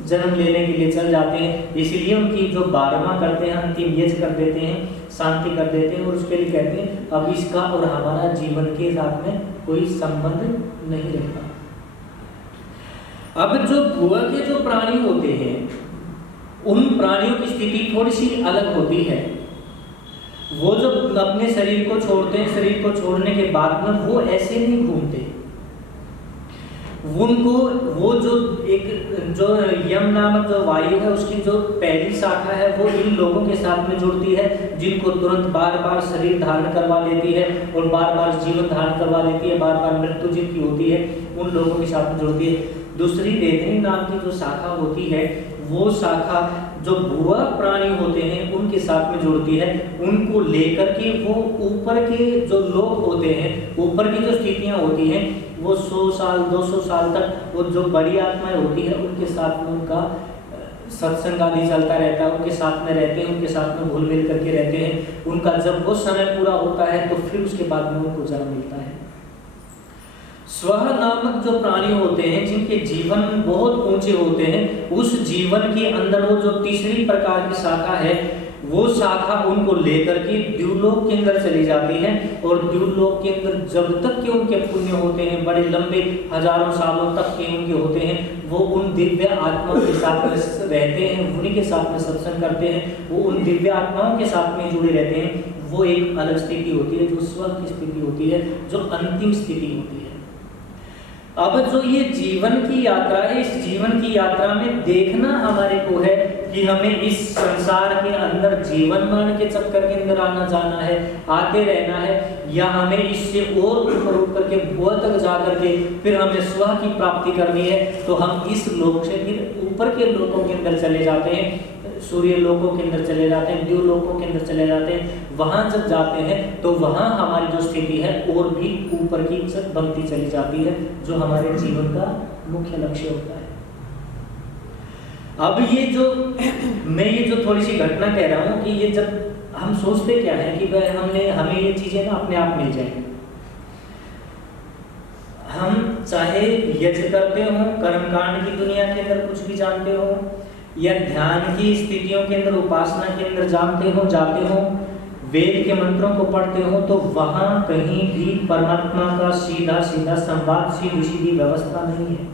जन्म लेने के लिए चल जाते हैं। इसलिए उनकी जो 12वां करते हैं, अंतिम यज्ञ कर देते हैं, शांति कर देते हैं, और उसके लिए कहते हैं अब इसका और हमारा जीवन के साथ में कोई संबंध नहीं रहता। अब जो भुआ के जो प्राणी होते हैं, उन प्राणियों की स्थिति थोड़ी सी अलग होती है। वो जो अपने शरीर को छोड़ते हैं, शरीर को छोड़ने के बाद में वो ऐसे नहीं घूमते। उनको वो जो एक जो यम नामक जो वायु है, उसकी जो पहली शाखा है वो इन लोगों के साथ में जुड़ती है, जिनको तुरंत बार बार शरीर धारण करवा लेती है और बार बार जीवन धारण करवा लेती है, बार बार मृत्यु जिनकी होती है उन लोगों के साथ में जुड़ती है। दूसरी वेदनी नाम की जो शाखा होती है, वो शाखा जो भुआ प्राणी होते हैं उनके साथ में जुड़ती है। उनको लेकर के वो ऊपर के जो लोग होते हैं, ऊपर की जो स्थितियां होती हैं, वो 100 साल 200 साल तक वो जो बड़ी आत्माएं होती है उनके साथ में उनका सत्संग आदि चलता रहता है, उनके साथ में रहते हैं, उनके साथ में घुल मिल करके रहते हैं। उनका जब वो समय पूरा होता है तो फिर उसके बाद में उनको जन्म मिलता है। स्वह नामक जो प्राणी होते हैं, जिनके जीवन बहुत ऊंचे होते हैं, उस जीवन के अंदर वो जो तीसरी प्रकार की शाखा है, वो शाखा उनको लेकर के द्युलोक के अंदर चली जाती है। और द्युलोक के अंदर जब तक के उनके पुण्य होते हैं, बड़े लंबे हजारों सालों तक के उनके होते हैं, वो उन दिव्य आत्माओं के साथ में रहते हैं, उन्हीं के साथ में सत्संग करते हैं, वो उन दिव्य आत्माओं के साथ में जुड़े रहते हैं। वो एक अलग स्थिति होती है, जो स्व की स्थिति होती है, जो अंतिम स्थिति होती है। अब जो ये जीवन की यात्रा है, इस जीवन की यात्रा में देखना हमारे को है कि हमें इस संसार के अंदर जीवन मरण के चक्कर के अंदर आना जाना है, आते रहना है, या हमें इससे और ऊपर उठ करके बहुत तक जा करके फिर हमें स्व की प्राप्ति करनी है। तो हम इस लोक से फिर ऊपर के लोकों के अंदर चले जाते हैं, सूर्य लोकों के अंदर चले जाते हैं, द्यू लोकों के अंदर चले जाते हैं। वहां जब जाते हैं तो वहां हमारी जो स्थिति है और भी ऊपर की बनती चली जाती है, जो हमारे जीवन का मुख्य लक्ष्य होता है। अब ये जो मैं ये जो थोड़ी सी घटना कह रहा हूं कि ये जब हम सोचते क्या है कि हमें ये चीजें ना अपने आप मिल जाएंगी। हम चाहे यज्ञ करते हो, कर्मकांड की दुनिया के अंदर कुछ भी जानते हो, या ध्यान की स्थितियों के अंदर, उपासना के अंदर जाते हो, वेद के मंत्रों को पढ़ते हो, तो वहां कहीं भी परमात्मा का सीधा सीधा संवाद, सीधी सीधी व्यवस्था नहीं है।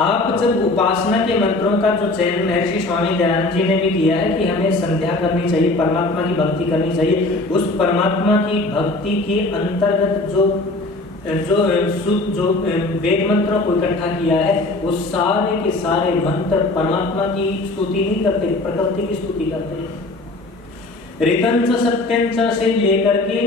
आप जब उपासना के मंत्रों का जो चयन महर्षि स्वामी दयानंद जी ने भी किया है कि हमें संध्या करनी चाहिए, परमात्मा की भक्ति करनी चाहिए, उस परमात्मा की भक्ति के अंतर्गत जो वेद मंत्रों को इकट्ठा किया है, वो सारे के सारे मंत्र परमात्मा की स्तुति नहीं करते, प्रकृति की स्तुति करते हैं। ऋतंच सत्यंच से लेकर के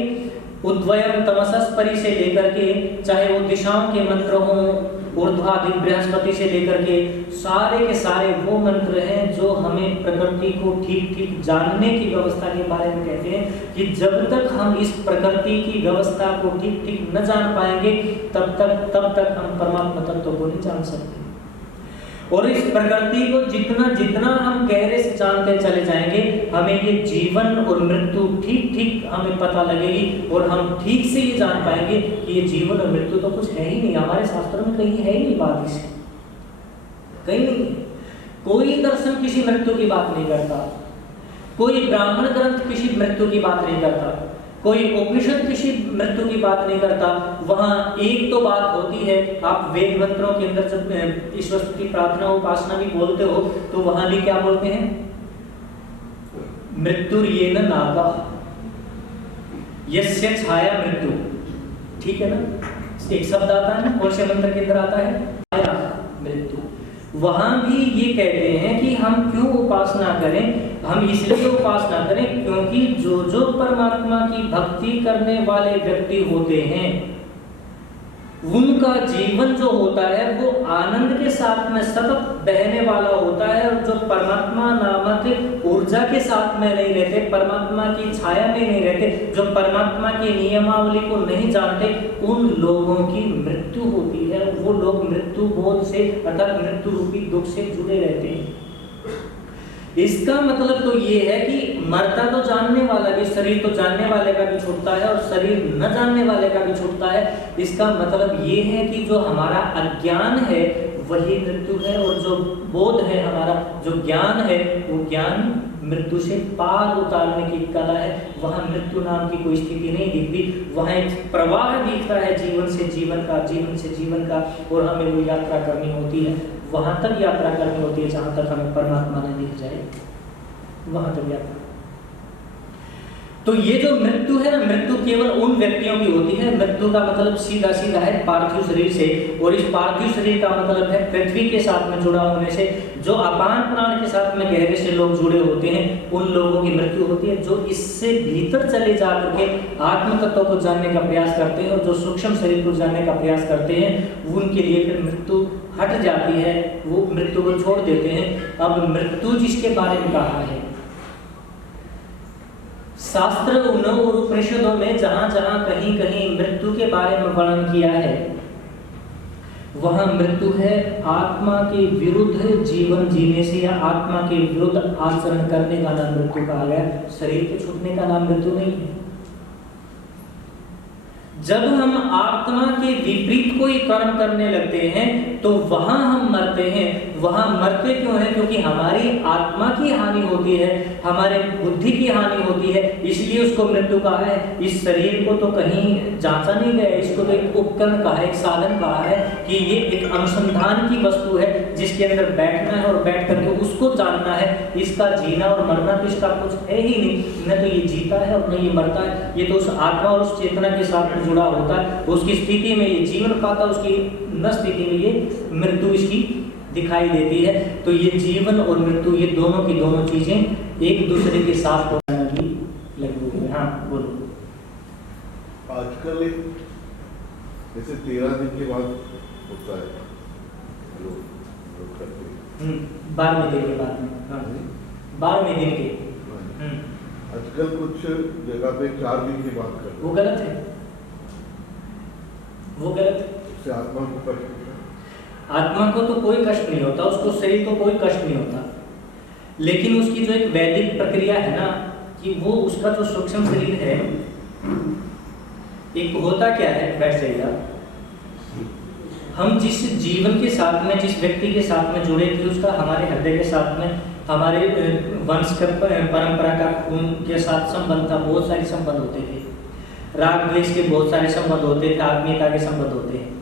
उद्वयम तमसस्परि से लेकर के, चाहे वो दिशाओं के मंत्र हों, ऊर्ध्वाधि बृहस्पति से लेकर के, सारे के सारे वो मंत्र हैं जो हमें प्रकृति को ठीक ठीक जानने की व्यवस्था के बारे में कहते हैं कि जब तक हम इस प्रकृति की व्यवस्था को ठीक ठीक न जान पाएंगे तब तक हम परमात्मा तत्व को नहीं जान सकते। और इस प्रकृति को जितना जितना हम गहरे से जानते चले जाएंगे, हमें ये जीवन और मृत्यु ठीक ठीक हमें पता लगेगी, और हम ठीक से ये जान पाएंगे कि ये जीवन और मृत्यु तो कुछ है ही नहीं, हमारे शास्त्रों में कहीं है ही नहीं बात, इसकी कहीं नहीं। कोई दर्शन किसी मृत्यु की बात नहीं करता, कोई ब्राह्मण ग्रंथ किसी मृत्यु की बात नहीं करता, कोई उपनिषद किसी मृत्यु की बात नहीं करता। वहां एक तो बात होती है, आप वेद मंत्रों के अंदर जब ईश्वर की प्रार्थना उपासना भी बोलते हो तो वहां भी क्या बोलते हैं, मृत्युर्येन नागा यस्य छाया मृत्यु, ठीक है ना, एक शब्द आता है ना, कौन से मंत्र के अंदर आता है, छाया मृत्यु। वहां भी ये कहते हैं कि हम क्यों उपासना करें, हम इसलिए उपासना करें क्योंकि जो जो परमात्मा की भक्ति करने वाले व्यक्ति होते हैं उनका जीवन जो होता है वो आनंद के साथ में सतत बहने वाला होता है, और जो परमात्मा नामक ऊर्जा के साथ में नहीं रहते, परमात्मा की छाया में नहीं रहते, जो परमात्मा की नियमावली को नहीं जानते, उन लोगों की मृत्यु होती है। वो लोग मृत्यु बोध से अर्थात मृत्यु रूपी दुख से जुड़े रहते हैं। इसका मतलब तो ये है कि मरता तो जानने वाला भी, शरीर तो जानने वाले का भी छूटता है और शरीर न जानने वाले का भी छूटता है। इसका मतलब ये है कि जो हमारा अज्ञान है वही मृत्यु है, और जो बोध है, हमारा जो ज्ञान है, वो ज्ञान मृत्यु से पार उतारने की कला है। वहाँ मृत्यु नाम की कोई स्थिति नहीं दिखती, वहाँ एक प्रवाह दिखता है जीवन से जीवन का, जीवन से जीवन का, और हमें वो यात्रा करनी होती है। वहाँ तक यात्रा करनी होती है जहाँ तक हमें परमात्मा न दिख जाए, वहाँ तक यात्रा। तो ये जो मृत्यु है ना, मृत्यु केवल उन व्यक्तियों की होती है। मृत्यु का मतलब सीधा सीधा है पार्थिव शरीर से, और इस पार्थिव शरीर का मतलब है पृथ्वी के साथ में जुड़ा होने से। जो अपान प्राण के साथ में गहरे से लोग जुड़े होते हैं, उन लोगों की मृत्यु होती है। जो इससे भीतर चले जा करके आत्म तत्व को जानने का प्रयास करते हैं, और जो सूक्ष्म शरीर को जानने का प्रयास करते हैं, उनके लिए फिर मृत्यु हट जाती है, वो मृत्यु को छोड़ देते हैं। अब मृत्यु जिसके बारे में कहा है शास्त्र और उपनिषदों में, जहां जहां कहीं कहीं मृत्यु के बारे में वर्णन किया है, वहां मृत्यु है आत्मा के विरुद्ध जीवन जीने से, या आत्मा के विरुद्ध आचरण करने का नाम मृत्यु कहा गया। शरीर के छूटने का नाम मृत्यु नहीं है। जब हम आत्मा के विपरीत कोई कर्म करने लगते हैं तो वहां हम मरते हैं। वहां मरते क्यों हैं? क्योंकि हमारी आत्मा की हानि होती है, हमारे बुद्धि की हानि होती है, इसलिए उसको मृत्यु कहा है। इस शरीर को तो कहीं जांचा नहीं गया, इसको तो एक उपकरण कहा है, एक साधन कहा है कि ये एक अनुसंधान की वस्तु है जिसके अंदर बैठना है और बैठ करके उसको जानना है। इसका जीना और मरना तो इसका कुछ है ही नहीं, न तो ये जीता है और न ये मरता है। ये तो उस आत्मा और उस चेतना के साथ जुड़ा होता है। उसकी स्थिति में ये जीवन पाता, उसकी न स्थिति में ये मृत्यु इसकी दिखाई देती है। तो ये जीवन और मृत्यु, ये दोनों की दोनों चीजें एक दूसरे के साथ होने की लगी हुई है। हाँ बोलो। आजकल जैसे 13 दिन के बाद होता है, लोग करते हैं 12वें दिन के बाद में। हाँ 12वें दिन के। आजकल कुछ जगह पे 4 दिन की बात करते हैं, वो गलत है, वो गलत है। उससे आत्मा को कष्ट, आत्मा को तो कोई कष्ट नहीं होता, उसको शरीर को कोई कष्ट नहीं होता, लेकिन उसकी जो एक वैदिक प्रक्रिया है ना, कि वो उसका जो सूक्ष्म शरीर है, एक होता क्या है, बैठ जाइएगा। हम जिस जीवन के साथ में, जिस व्यक्ति के साथ में जुड़े थे, उसका हमारे हृदय के साथ में, हमारे वंश का, परंपरा का, खून के साथ संबंध था। बहुत सारे संबंध होते थे, राग द्वेष के बहुत सारे संबंध होते थे, आत्मीयता के संबंध होते हैं।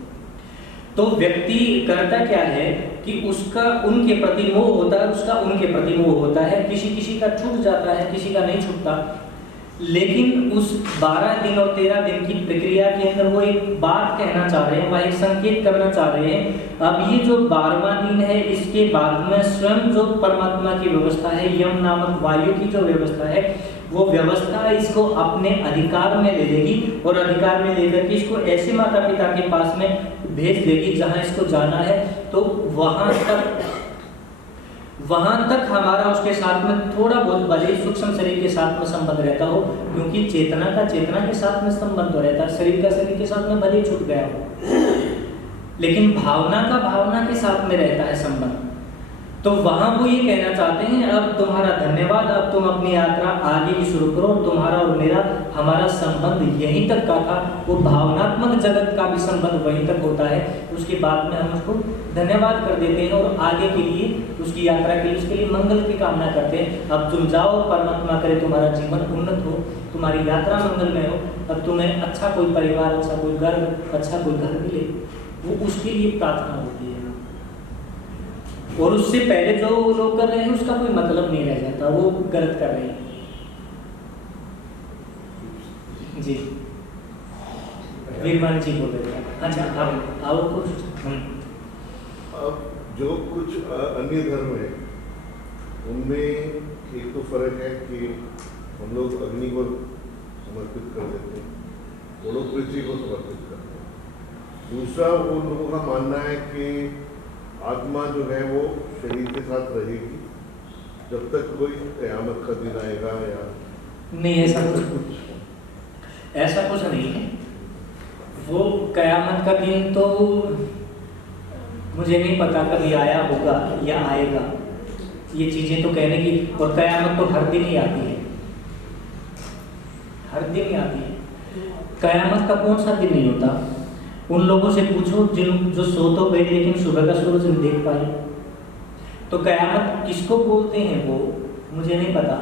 तो व्यक्ति करता क्या है कि उसका उनके प्रति मोह होता है, उसका उनके प्रति मोह होता है। किसी किसी का छूट जाता है, किसी का नहीं छूटता, लेकिन उस 12 दिन और 13 दिन की प्रक्रिया के अंदर वो एक बात कहना चाह रहे हैं, वह एक संकेत करना चाह रहे हैं। अब ये जो 12वां दिन है, इसके बाद में स्वयं जो परमात्मा की व्यवस्था है, यम नामक वायु की जो व्यवस्था है, वो व्यवस्था इसको अपने अधिकार में ले लेगी, और अधिकार में लेकर के इसको ऐसे माता पिता के पास में भेज देगी जहां इसको जाना है। तो वहां तक हमारा उसके साथ में थोड़ा बहुत भले सूक्ष्म शरीर के साथ में संबंध रहता हो, क्योंकि चेतना का चेतना के साथ में संबंध रहता है, शरीर का शरीर के साथ में भले छूट गया हो, लेकिन भावना का भावना के साथ में रहता है संबंध। तो वहां वो ये कहना चाहते हैं, अब तुम्हारा धन्यवाद, अब तुम अपनी यात्रा आगे की शुरू करो। तुम्हारा और मेरा, हमारा संबंध यहीं तक का था, वो भावनात्मक जगत का भी संबंध वहीं तक होता है। उसके बाद में हम उसको धन्यवाद कर देते हैं और आगे के लिए, उसकी यात्रा के लिए, उसके लिए मंगल की कामना करते हैं। अब तुम जाओ, परमात्मा करे तुम्हारा जीवन उन्नत हो, तुम्हारी यात्रा मंगलमय हो, अब तुम्हें अच्छा कोई परिवार, अच्छा कोई घर, अच्छा कोई घर मिले, वो उसके लिए प्रार्थना होती है। और उससे पहले जो लोग कर रहे हैं उसका कोई मतलब नहीं रह जाता, वो गलत कर रहे हैं। जी वीरमान जी बोल रहे हैं। अच्छा अब और कुछ? अब जो कुछ अन्य धर्म है उनमें एक तो फर्क है कि हम लोग अग्नि को समर्पित कर देते हैं, वो लोग पृथ्वी को समर्पित करते हैं। दूसरा वो लोगों का मानना है कि आत्मा जो है वो शरीर के साथ रहेगी जब तक कोई क़यामत का दिन आएगा, या नहीं ऐसा कुछ नहीं है। वो क़यामत का दिन तो मुझे नहीं पता कभी आया होगा या आएगा, ये चीज़ें तो कहने की, और क़यामत तो हर दिन ही आती है, हर दिन ही आती है। क़यामत का कौन सा दिन नहीं होता? उन लोगों से पूछो जो सो तो गए लेकिन सुबह का सूरज नहीं देख पाए। तो क़यामत किसको बोलते हैं वो मुझे नहीं पता।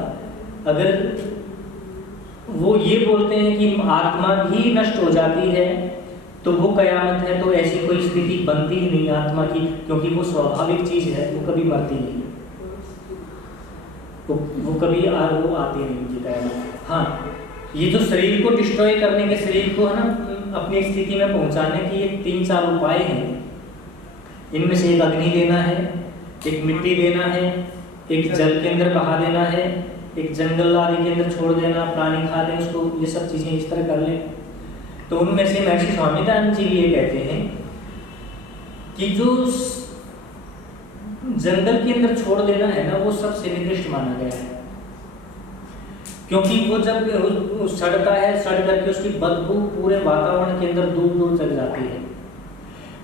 अगर वो ये बोलते हैं कि आत्मा भी नष्ट हो जाती है तो वो क़यामत है, तो ऐसी कोई स्थिति बनती ही नहीं आत्मा की, क्योंकि वो स्वाभाविक चीज़ है, वो कभी मरती नहीं, वो कभी वो आती नहीं उनकी क़यामत। हाँ, ये जो शरीर को डिस्ट्रॉय करने के, शरीर को है ना अपनी स्थिति में पहुंचाने के ये 3-4 उपाय हैं। इनमें से एक अग्नि देना है, एक मिट्टी देना है, एक जल के अंदर बहा देना है, एक जंगल आदि के अंदर छोड़ देना, प्राणी खा दें उसको, ये सब चीज़ें इस तरह कर लें। तो उनमें से महर्षि स्वामीदानंद जी ये कहते हैं कि जो जंगल के अंदर छोड़ देना है ना, वो सबसे निकृष्ट माना गया है, क्योंकि वो जब सड़ता है, सड़ करके उसकी बदबू पूरे वातावरण के अंदर दूर दूर तक जाती है,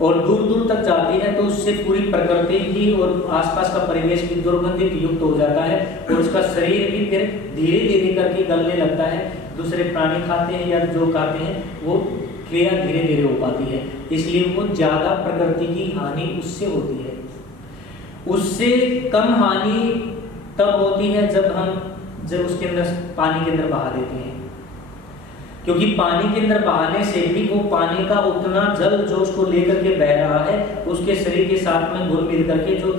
और दूर दूर तक जाती है तो उससे पूरी प्रकृति भी और आसपास का परिवेश भी दुर्गंधित युक्त हो जाता है, और उसका शरीर भी फिर धीरे धीरे करके गलने लगता है। दूसरे प्राणी खाते हैं या जो खाते हैं वो क्रिया धीरे धीरे हो पाती है, इसलिए वो ज़्यादा प्रकृति की हानि उससे होती है। उससे कम हानि तब होती है जब उसके अंदर पानी के अंदर बहा देते हैं, क्योंकि पानी के अंदर बहाने से भी वो पानी का उतना जल जो उसको लेकर के बह रहा है उसके शरीर के साथ में घुल मिल करके जो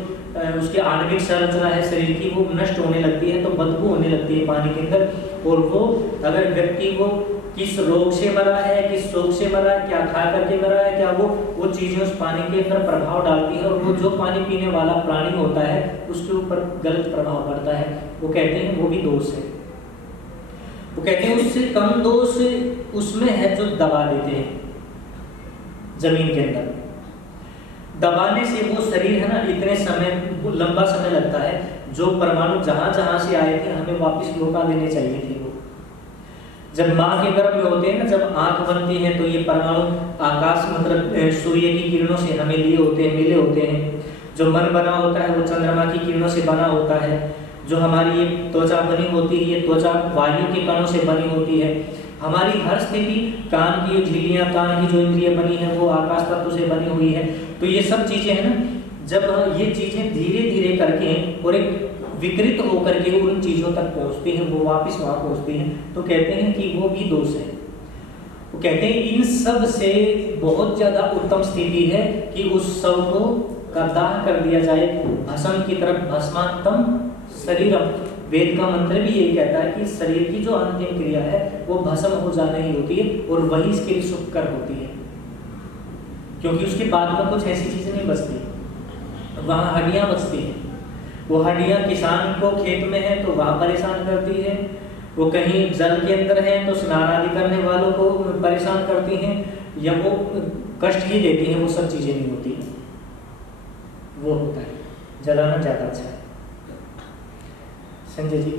उसकी आणविक संरचना है शरीर की वो नष्ट होने लगती है, तो बदबू होने लगती है पानी के अंदर। और वो अगर व्यक्ति वो किस रोग से मरा है, किस शोक से मरा है, क्या खा करके मरा है, क्या वो चीज़ें उस पानी के अंदर प्रभाव डालती है, और वो जो पानी पीने वाला प्राणी होता है उसके ऊपर गलत प्रभाव पड़ता है। वो कहते हैं वो भी दोष है। वो कहते हैं उससे कम दोष उसमें है जो दबा देते हैं जमीन के अंदर। दबाने से वो शरीर है ना इतने समय, वो लंबा समय लगता है। जो परमाणु जहां जहां से आए थे हमें वापस लौटा देने चाहिए थे। वो जब माँ के गर्भ में होते हैं ना, जब आंख बनती है तो ये परमाणु आकाश मतलब सूर्य की किरणों से हमें लिए होते हैं, मिले होते हैं। जो मन बना होता है वो चंद्रमा की किरणों से बना होता है। जो हमारी ये त्वचा बनी होती है, ये त्वचा वायु के कणों से बनी होती है। हमारी हर स्थिति, कान की झिल्लियाँ, कान की जो इंद्रिय बनी है वो आकाश तत्व से बनी हुई है। तो ये सब चीज़ें हैं ना, जब ये चीज़ें धीरे धीरे करके और एक विकृत होकर के उन चीज़ों तक पहुँचती हैं, वो वापस वहाँ पहुँचती हैं, तो कहते हैं कि वो भी दोष है। वो कहते हैं इन सब से बहुत ज़्यादा उत्तम स्थिति है कि उस शव को का दाह कर दिया जाए भस्म की तरफ। भस्मांतम शरीरम, वेद का मंत्र भी यही कहता है कि शरीर की जो अंतिम क्रिया है वो भस्म हो जाना ही होती है, और वही इसके लिए सुखकर होती है, क्योंकि उसके बाद में कुछ ऐसी चीज़ें नहीं बचती। वहाँ हड्डियाँ बचती हैं। वो हड्डियाँ किसान को खेत में है तो वहाँ परेशान करती है, वो कहीं जल के अंदर है तो स्नान आदि करने वालों को परेशान करती हैं, या वो कष्ट ही देती हैं। वो सब चीज़ें नहीं होती, वो होता है जलाना ज़्यादा अच्छा है। संजय जी।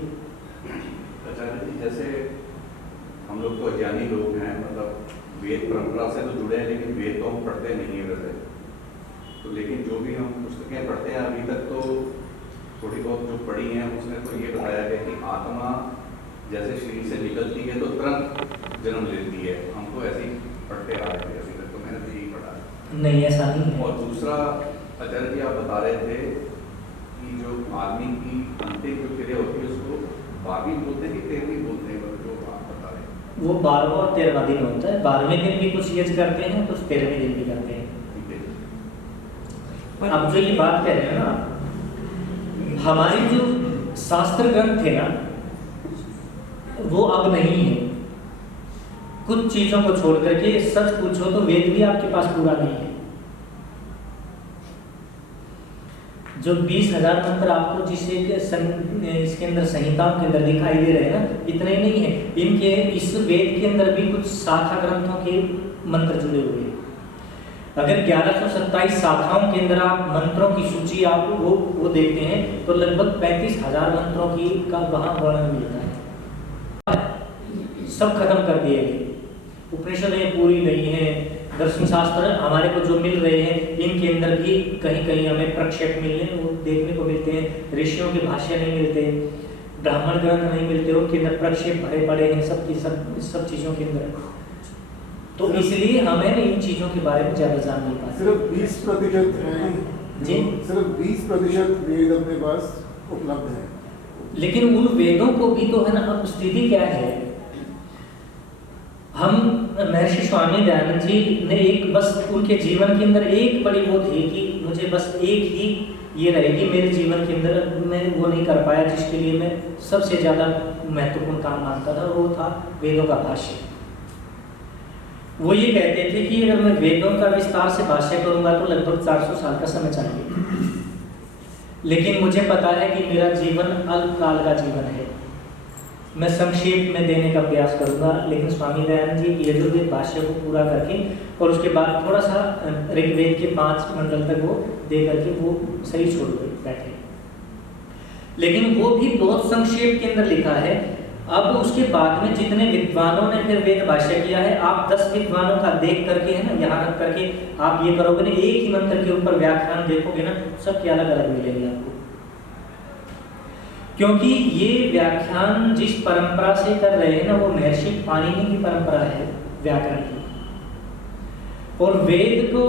आचार्य जी, जैसे हम लोग तो अज्ञानी लोग हैं, मतलब वेद परंपरा से तो जुड़े हैं, लेकिन वेद तो हम पढ़ते नहीं है वैसे तो। लेकिन जो भी हम पुस्तकें पढ़ते हैं अभी तक, तो थोड़ी बहुत जो पढ़ी हैं उसमें तो ये बताया गया कि आत्मा जैसे शरीर से निकलती है तो तुरंत जन्म लेती है। हम तो ऐसे ही पढ़ते आ रहे थे अभी तक, तो मैंने तो यही पढ़ा। नहीं, ऐसा नहीं है। और दूसरा आचार्य जी, आप बता रहे थे कि जो आदमी की अंतिम जो क्रिया होती है उसको 12वीं बोलते हैं कि 13वीं बोलते हैं, जो आप बता रहे हैं वो 12वां और 13वां दिन होता है। 12वें दिन भी कुछ यज्ञ करते हैं, कुछ 13वें दिन भी करते हैं। अब जो ये बात कह रहे हैं ना, हमारी जो शास्त्र ग्रंथ थे ना वो अब नहीं है। कुछ चीजों को छोड़ करके सच पूछो तो वेद भी आपके पास पूरा नहीं है। जो 20,000 मंत्र आपको जिसे इसके अंदर संहिताओं के अंदर दिखाई दे रहे हैं ना, इतने ही नहीं है। इनके इस वेद के अंदर भी कुछ शाखा ग्रंथों के मंत्र जुड़े हुए हैं। अगर 1127 शाखाओं के अंदर आप मंत्रों की सूची आप वो देखते हैं तो लगभग 35,000 मंत्रों की का वहाँ वर्णन मिलता है। सब खत्म कर दिए गए, उपनिषदें पूरी नहीं है, दर्शन शास्त्र हमारे को जो मिल रहे हैं इनके अंदर भी कहीं कहीं हमें प्रक्षेप मिलने वो देखने को मिलते हैं, ऋषियों के भाष्य नहीं मिलते, ब्राह्मण ग्रंथ नहीं मिलते, उनके अंदर प्रक्षेप भरे पड़े हैं सब चीज़ों के अंदर। तो इसलिए हमें इन चीज़ों के बारे में ज़्यादा जान नहीं पाते। सिर्फ 20% है जी, सिर्फ 20% वेद अपने पास उपलब्ध है। लेकिन उन वेदों को भी तो है ना, अब स्थिति क्या है, हम महर्षि स्वामी दयानंद जी ने एक बस उनके जीवन के अंदर एक बड़ी वो थी कि मुझे बस एक ही ये रहेगी मेरे जीवन के अंदर, मैं वो नहीं कर पाया जिसके लिए मैं सबसे ज़्यादा महत्वपूर्ण काम मानता था, वो था वेदों का भाष्य। वो ये कहते थे कि अगर मैं वेदों का विस्तार से भाष्य करूंगा तो लगभग 400 साल का समय चाहिए, लेकिन मुझे पता है कि मेरा जीवन अल्पकाल का जीवन है, मैं संक्षेप में देने का प्रयास करूंगा। लेकिन स्वामी दयानंद जी यजुर्वेद भाष्य को पूरा करके और उसके बाद थोड़ा सा ऋग्वेद के 5 मंडल तक वो दे करके वो सही छोड़ बैठे, लेकिन वो भी बहुत संक्षेप के अंदर लिखा है। अब उसके बाद में जितने विद्वानों ने फिर वेद भाष्य किया है, आप 10 विद्वानों का देख करके है ना, यहाँ रख करके आप ये करोगे ना, एक ही मंत्र के ऊपर व्याख्यान देखोगे ना, सबके अलग अलग मिलेंगे आपको, क्योंकि ये व्याख्यान जिस परंपरा से कर रहे हैं ना वो महर्षि पाणिनि की परंपरा है व्याकरण की, और वेद को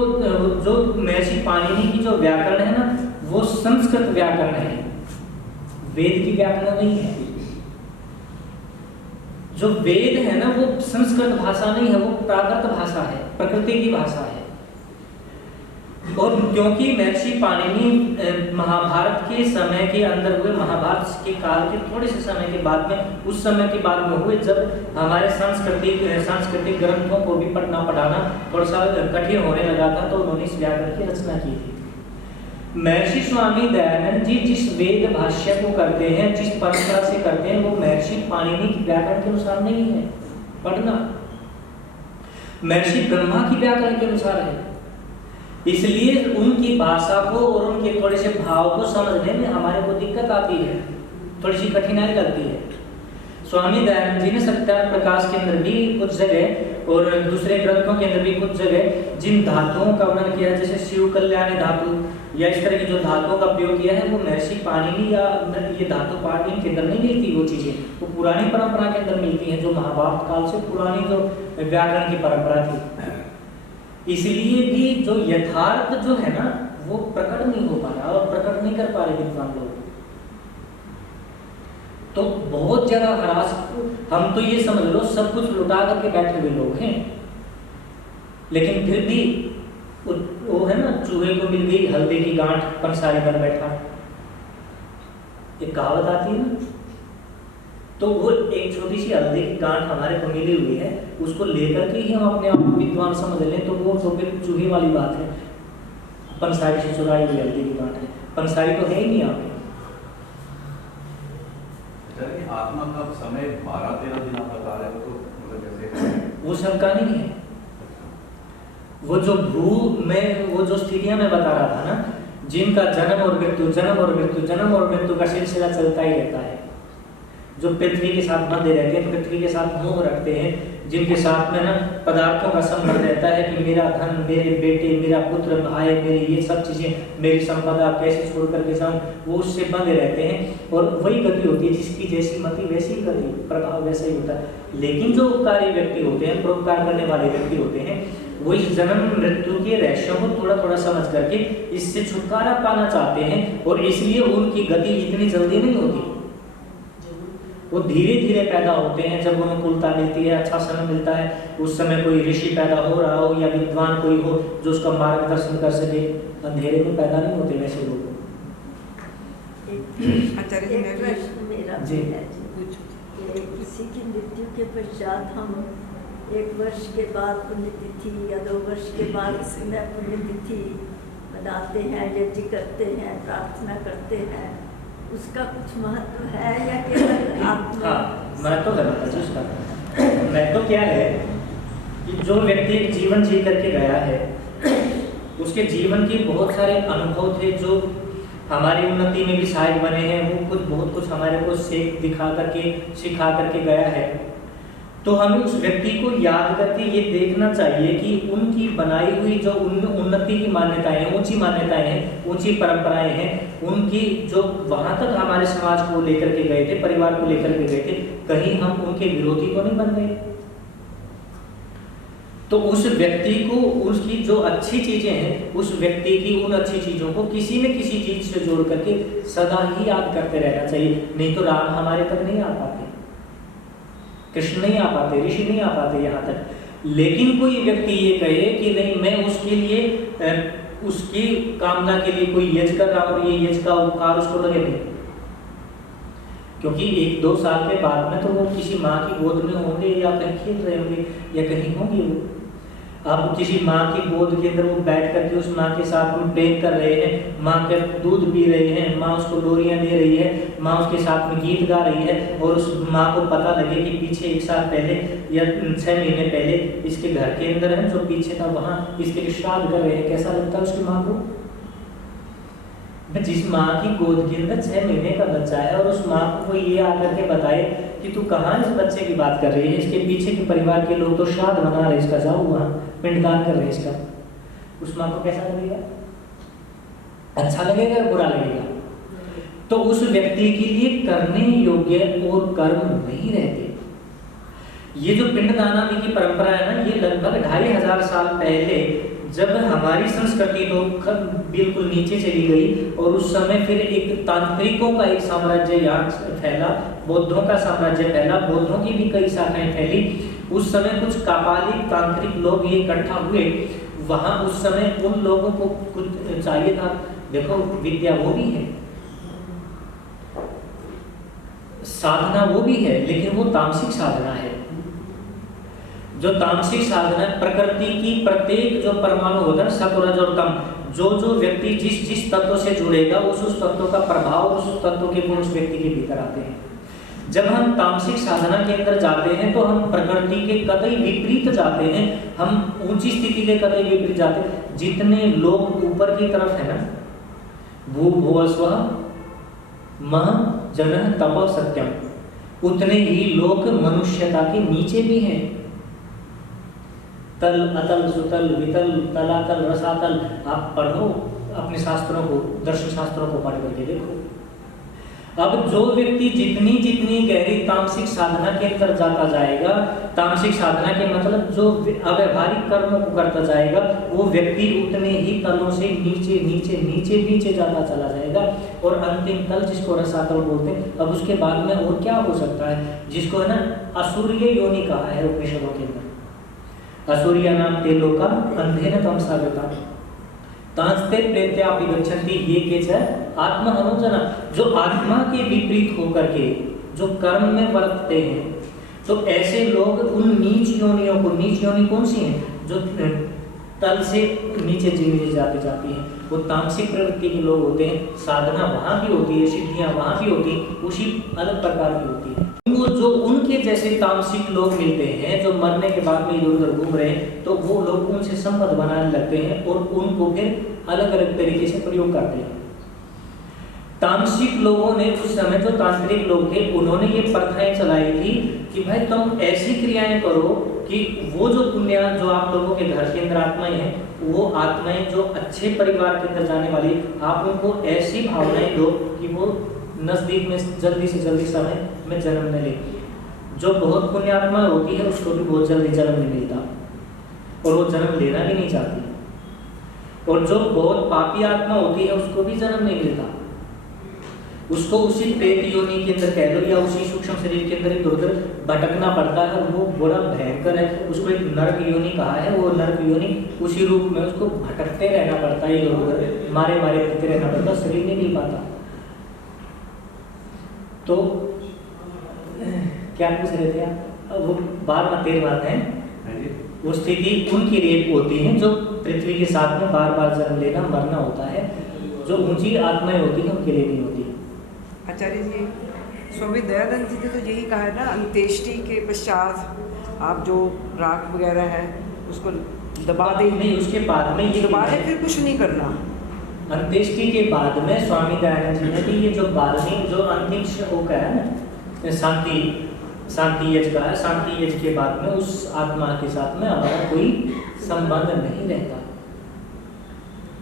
जो महर्षि पाणिनि की जो व्याकरण है ना वो संस्कृत व्याकरण है, वेद की व्याकरण नहीं है। जो वेद है ना वो संस्कृत भाषा नहीं है, वो प्राकृत भाषा है, प्रकृति की भाषा है। और क्योंकि महर्षि पाणिनि महाभारत के समय के अंदर हुए, महाभारत के काल के थोड़े से समय के बाद में, उस समय के बाद में हुए जब हमारे सांस्कृतिक ग्रंथों को भी पढ़ना पढ़ाना थोड़ा सा कठिन होने लगा था, तो उन्होंने इस व्याकरण की रचना की थी। महर्षि स्वामी दयानंद जी जिस वेद भाष्य को करते हैं, जिस परंपरा से करते हैं, वो महर्षि पाणिनि की व्याकरण के अनुसार नहीं है पढ़ना, महर्षि ब्रह्मा की व्याकरण के अनुसार है। इसलिए उनकी भाषा को और उनके थोड़े से भाव को समझने में हमारे को दिक्कत आती है, थोड़ी सी कठिनाई लगती है। स्वामी दयानंद जी ने सत्यार्थ प्रकाश के अंदर भी कुछ जगह और दूसरे ग्रंथों के अंदर भी कुछ जगह जिन धातुओं का वर्णन किया है, जैसे शिव कल्याणी धातु या इस तरह की जो धातुओं का प्रयोग किया है, वो महर्षि पाणिनि या ये धातु पाणिनि के अंदर नहीं मिलती, वो चीजें वो पुरानी परंपरा के अंदर मिलती हैं, जो महाभारत काल से पुरानी जो व्याकरण की परंपरा थी। इसलिए भी जो यथार्थ जो है ना वो प्रकट नहीं हो पा रहा और प्रकट नहीं कर पा रहे विद्वान लोग, तो बहुत ज्यादा हरास, हम तो ये समझ लो सब कुछ लुटा करके बैठे हुए लोग हैं, लेकिन फिर भी वो है ना, चूहे को मिल गई हल्दी की गांठ पंसारी पर बैठा, एक कहावत आती है ना, तो वो एक छोटी सी हल्दी की गांठ हमारे को मिली हुई है, उसको लेकर के ही हम अपने आप को विद्वान समझ लें, तो वो तो फिर चूहे वाली बात है, पंसारी से चुराई हुई हल्दी की गांठ है, पंसारी तो है ही नहीं आप। आत्मा का समय 12-13 दिन आप बता रहे हो, तो मतलब कैसे वो शंका नहीं है, वो जो भू में वो जो स्थितियां मैं बता रहा था ना, जिनका जन्म और मृत्यु जन्म और मृत्यु का सिलसिला चलता ही रहता है, जो पृथ्वी के साथ बंधे रहते हैं, पृथ्वी के साथ मोह रखते हैं, जिनके साथ में ना पदार्थों का संबंध रहता है कि मेरा धन, मेरे बेटे, मेरा पुत्र, भाई, मेरी ये सब चीजें, मेरी संपदा कैसे छोड़ करके जाऊं, वो उससे बंधे रहते हैं, और वही गति होती है, जिसकी जैसी मति वैसी गति, प्रभाव वैसा ही होता है। लेकिन जो उपकारी व्यक्ति होते हैं, परोपकार करने वाले व्यक्ति होते हैं, वो इस जन्म मृत्यु के रहस्यों को थोड़ा थोड़ा समझ करके इससे छुटकारा पाना चाहते हैं, और इसलिए उनकी गति इतनी जल्दी नहीं होती, वो धीरे धीरे पैदा होते हैं। जब उन्हें कुलता मिलती है, अच्छा समय मिलता है, उस समय कोई ऋषि पैदा हो रहा हो या विद्वान कोई हो जो उसका मार्गदर्शन कर सके, अंधेरे में पैदा नहीं होते वैसे लोग। मेरा जी, किसी की मृत्यु के पश्चात हम 1 वर्ष के बाद पुण्यतिथि या 2 वर्ष के बाद पुण्यतिथि मनाते हैं, यज्ञ करते हैं, प्रार्थना करते हैं, उसका कुछ महत्व है या केवल आत्मा? हाँ, महत्व है माता जी उसका। महत्व क्या है कि जो व्यक्ति एक जीवन जी करके गया है उसके जीवन के बहुत सारे अनुभव थे जो हमारी उन्नति में भी सहायक बने हैं। वो कुछ बहुत कुछ हमारे को सीख दिखा करके सिखा करके गया है। तो हमें उस व्यक्ति को याद करके ये देखना चाहिए कि उनकी बनाई हुई जो उन्नति की मान्यताएं हैं, ऊंची मान्यताएं हैं, ऊंची परंपराएं हैं, उनकी जो वहां तक हमारे समाज को लेकर के गए थे, परिवार को लेकर के गए थे, कहीं हम उनके विरोधी तो नहीं बन गए। तो उस व्यक्ति को उसकी जो अच्छी चीजें हैं, उस व्यक्ति की उन अच्छी चीजों को किसी न किसी चीज से जोड़ करके सदा ही याद करते रहना चाहिए। नहीं तो राम हमारे तक नहीं आ पाते, कृष्ण नहीं आ पाते, ऋषि नहीं आ पाते यहाँ तक। लेकिन कोई व्यक्ति ये कहे कि नहीं, मैं उसके लिए उसकी कामना के लिए कोई यज्ञ कर रहा हूँ और ये यज्ञ का उपकार उसको लगे नहीं, क्योंकि 1-2 साल के बाद में तो वो किसी माँ की गोद में होंगे या कहीं खेल रहे होंगे या कहीं होंगे। वो अब किसी माँ की गोद के अंदर वो बैठ करके उस माँ के साथ में प्रेम कर रहे हैं, माँ का दूध पी रहे हैं, माँ उसको लोरियाँ दे रही है, माँ उसके साथ में गीत गा रही है, और उस माँ को पता लगे कि पीछे 1 साल पहले या 6 महीने पहले इसके घर के अंदर है जो पीछे था वहाँ इसके लिए श्राद्ध कर रहे हैं। कैसा लगता है उसकी माँ को? जिस माँ की गोद के अंदर 6 महीने का बच्चा है और उस माँ को ये आकर के बताए कि तू कहाँ इस बच्चे की बात कर रही है, इसके पीछे के परिवार के लोग तो श्राद्ध मना रहे, इसका जाओ वहाँ पिंडदान कर रहे हैं इसका, उस माँ को कैसा लगेगा? अच्छा लगेगा या बुरा लगेगा? तो उस व्यक्ति के लिए करने योग्य और कर्म नहीं रहते। ये जो पिंडदान की परंपरा है ना, ये लगभग 2500 साल पहले जब हमारी संस्कृति तो बिल्कुल नीचे चली गई और उस समय फिर एक तांत्रिकों का एक साम्राज्य यहाँ फैला, बौद्धों का साम्राज्य फैला, बौद्धों की भी कई शाखाएं फैली। उस समय कुछ कापालिक तांत्रिक लोग ये इकट्ठा हुए, वहां उस समय उन लोगों को कुछ चाहिए था। देखो विद्या वो भी है, साधना वो भी है, लेकिन वो तामसिक साधना है। जो तामसिक साधना प्रकृति की प्रत्येक जो परमाणु होता है, सत्व रज और तम, जो व्यक्ति जिस तत्व से जुड़ेगा उस तत्व का प्रभाव, उस तत्व के गुण उस व्यक्ति के भीतर आते हैं। जब हम तामसिक साधना के अंदर जाते हैं तो हम प्रकृति के कतई विपरीत जाते हैं, हम ऊंची स्थिति के कतई विपरीत जाते हैं। जितने लोग ऊपर की तरफ है ना, भू भुव स्वः मह जनः तप सत्यम, उतने ही लोग मनुष्यता के नीचे भी हैं। तल अतल सुतल वितल तलातल रसातल, आप पढ़ो अपने शास्त्रों को, दर्शन शास्त्रों को पढ़ करके देखो। अब जो व्यक्ति जितनी गहरी तामसिक साधना के अंदर जाता जाएगा, तामसिक साधना के मतलब जो अव्यवहारिक कर्मों को करता जाएगा, वो व्यक्ति उतने ही तलों से नीचे नीचे नीचे नीचे जाता चला जाएगा, और अंतिम तल जिसको रसातल बोलते हैं। अब उसके बाद में और क्या हो सकता है, जिसको है ना असुरीय योनि कहा है उपनिषदों के अंदर। असुरिया नाम ते लोका अंधेन तमसागता तांस्ते प्रेत्यापि गच्छन्ति ये केच आत्मा अनुजना। जो आत्मा के विपरीत होकर के जो कर्म में बरतते हैं, तो ऐसे लोग उन नीच योनियों को, नीच योनि कौन सी हैं, जो तल से नीचे नीचे जाती हैं, वो तामसिक प्रवृत्ति के लोग होते हैं। साधना वहाँ भी होती है, सिद्धियाँ वहाँ भी होती हैं, उसी अलग प्रकार की होती है। उनको जो उनके जैसे तामसिक लोग मिलते हैं, जो मरने के बाद में इधर उधर घूम रहे हैं, तो वो लोग उनसे संबंध बनाने लगते हैं और उनको फिर अलग अलग तरीके से प्रयोग करते हैं। तामसिक लोगों ने उस समय, जो तांत्रिक लोग थे, उन्होंने ये प्रथाएं चलाई थी कि भाई तुम ऐसी क्रियाएं करो कि वो जो पुण्य, जो आप लोगों के घर के अंदर आत्माएं हैं, वो आत्माएं जो अच्छे परिवार के अंदर जाने वाली, आप उनको ऐसी भावनाएं दो कि वो नजदीक में जल्दी से जल्दी समय में जन्म न ले। जो बहुत पुण्य आत्मा होती है उसको भी बहुत जल्दी जन्म नहीं मिलता और वो जन्म लेना भी नहीं चाहती, और जो बहुत पापी आत्मा होती है उसको भी जन्म नहीं मिलता। उसको उसी प्रेत योनि के अंदर कह लो या उसी सूक्ष्म शरीर के अंदर इधर उधर भटकना पड़ता है, वो बड़ा भयंकर है। उसको एक नरक योनि कहा है। वो नरक योनि उसी रूप में उसको भटकते रहना पड़ता है, इधर उधर मारे करते रहना पड़ता, शरीर नहीं मिल पाता। तो क्या पूछ रहे थे आप? वो 12 बात है, वो स्थिति उनके लिए होती है जो पृथ्वी के साथ में बार बार जन्म लेना मरना होता है। जो ऊंची आत्माएं होती है उनके लिए नहीं होती। आचार्य जी, स्वामी दयानंद जी ने तो यही कहा है ना, अंत्येष्टि के पश्चात आप जो राख वगैरह है उसको दबा दे, नहीं, उसके बाद में ये दबा दे, फिर कुछ नहीं करना। अंत्येष्टि के बाद में स्वामी दयानंद जी ने भी ये जो 12वीं जो अंतिम श्लोक है ना, शांति यज्ञ का है, शांति यज्ञ के बाद में उस आत्मा के साथ में हमारा कोई संबंध नहीं रहता।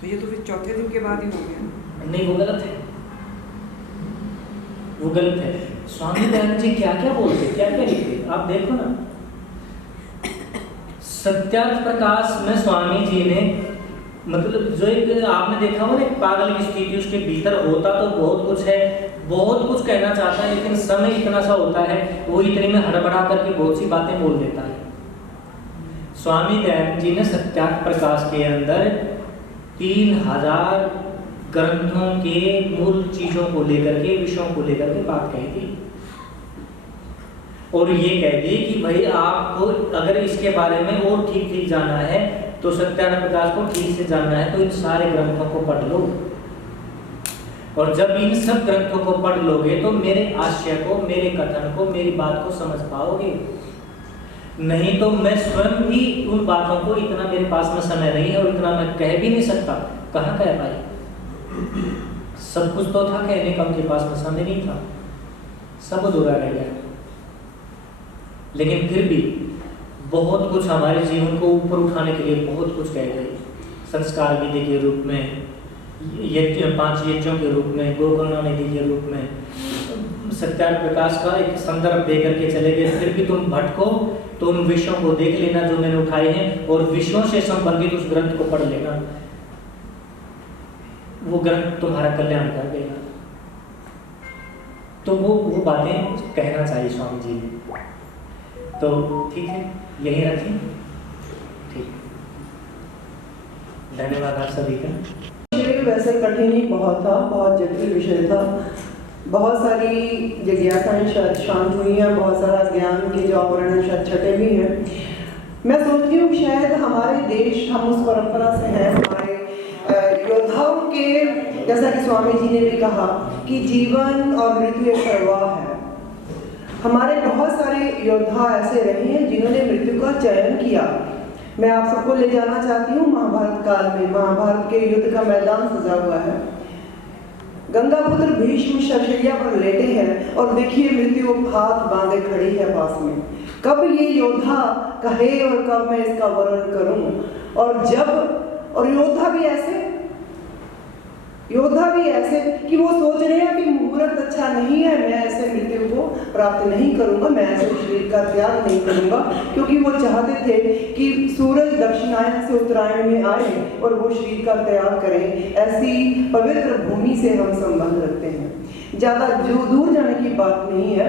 तो ये तो फिर चौथे दिन के बाद ही हो गया। नहीं, वो गलत है, वो गलत है। स्वामी दयानंद जी क्या क्या बोलते, क्या क्या लिखते, आप देखो ना। सत्यार्थ प्रकाश में स्वामी जी ने मतलब जो एक आपने देखा हो ना, एक पागल की स्थिति उसके भीतर होता तो बहुत कुछ है, बहुत कुछ कहना चाहता है, लेकिन समय इतना सा होता है, वो इतने में हड़बड़ा करके बहुत सी बातें बोल देता है। स्वामी दयानंद जी ने सत्यार्थ प्रकाश के अंदर 3000 ग्रंथों के मूल चीजों को लेकर के, विषयों को लेकर के बात कही थी, और ये कह दी कि भाई आपको अगर इसके बारे में और ठीक ठीक जाना है तो सत्यानंद प्रकाश को ठीक से जानना है तो इन सारे ग्रंथों को पढ़ लो, और जब इन सब ग्रंथों को पढ़ लोगे तो मेरे आशय को, मेरे कथन को, मेरी बात को समझ पाओगे। नहीं तो मैं स्वयं भी उन बातों को, इतना मेरे पास में समय नहीं है और इतना मैं कह भी नहीं सकता, कहाँ कह पाई। सब कुछ तो था कहने का, उनके पास में समय नहीं था, सब अधूरा रह गया। लेकिन फिर भी बहुत कुछ हमारे जीवन को ऊपर उठाने के लिए बहुत कुछ कह गए। संस्कार विधि के रूप में, 5 यज्ञों के रूप में, गोकर्ण निधि के रूप में, सत्यार्थ प्रकाश का एक संदर्भ दे करके चले गए। फिर भी तुम भटको तो उन विषयों को देख लेना जो मैंने उठाए हैं, और विषयों से संबंधित उस ग्रंथ को पढ़ लेना, वो ग्रंथ तुम्हारा कल्याण कर देगा। तो वो बातें कहना चाहिए स्वामी जी ने। तो ठीक है, यही रखें। ठीक, धन्यवाद आप सभी का। वैसे कठिन ही बहुत था, बहुत जटिल विषय था, बहुत सारी जिज्ञासाएं शायद शांत हुई हैं, बहुत सारा ज्ञान के जो आवरण है शायद छटे भी हैं। मैं सोचती हूँ शायद हमारे देश, हम उस परंपरा से हैं, हमारे योद्धाओं के, जैसा कि स्वामी जी ने भी कहा कि जीवन और मृत्यु एक प्रवाह है। हमारे बहुत सारे योद्धा ऐसे रहे हैं जिन्होंने मृत्यु का चयन किया। मैं आप सबको ले जाना चाहती हूँ महाभारत काल में। महाभारत के युद्ध का मैदान सजा हुआ है, गंगापुत्र भीष्म शरशैया पर लेटे हैं और देखिए मृत्यु हाथ बांधे खड़ी है पास में। कब ये योद्धा कहे और कब मैं इसका वर्णन करूं। और योद्धा भी ऐसे कि वो सोच रहे हैं कि मुहूर्त अच्छा नहीं है, मैं ऐसे मृत्यु को प्राप्त नहीं करूंगा, मैं ऐसे शरीर का त्याग नहीं करूंगा, क्योंकि वो चाहते थे कि सूरज दक्षिणायन से उत्तरायण में आए और वो शरीर का त्याग करें। ऐसी पवित्र भूमि से हम संबंध रखते हैं, ज्यादा दूर जाने की बात नहीं है।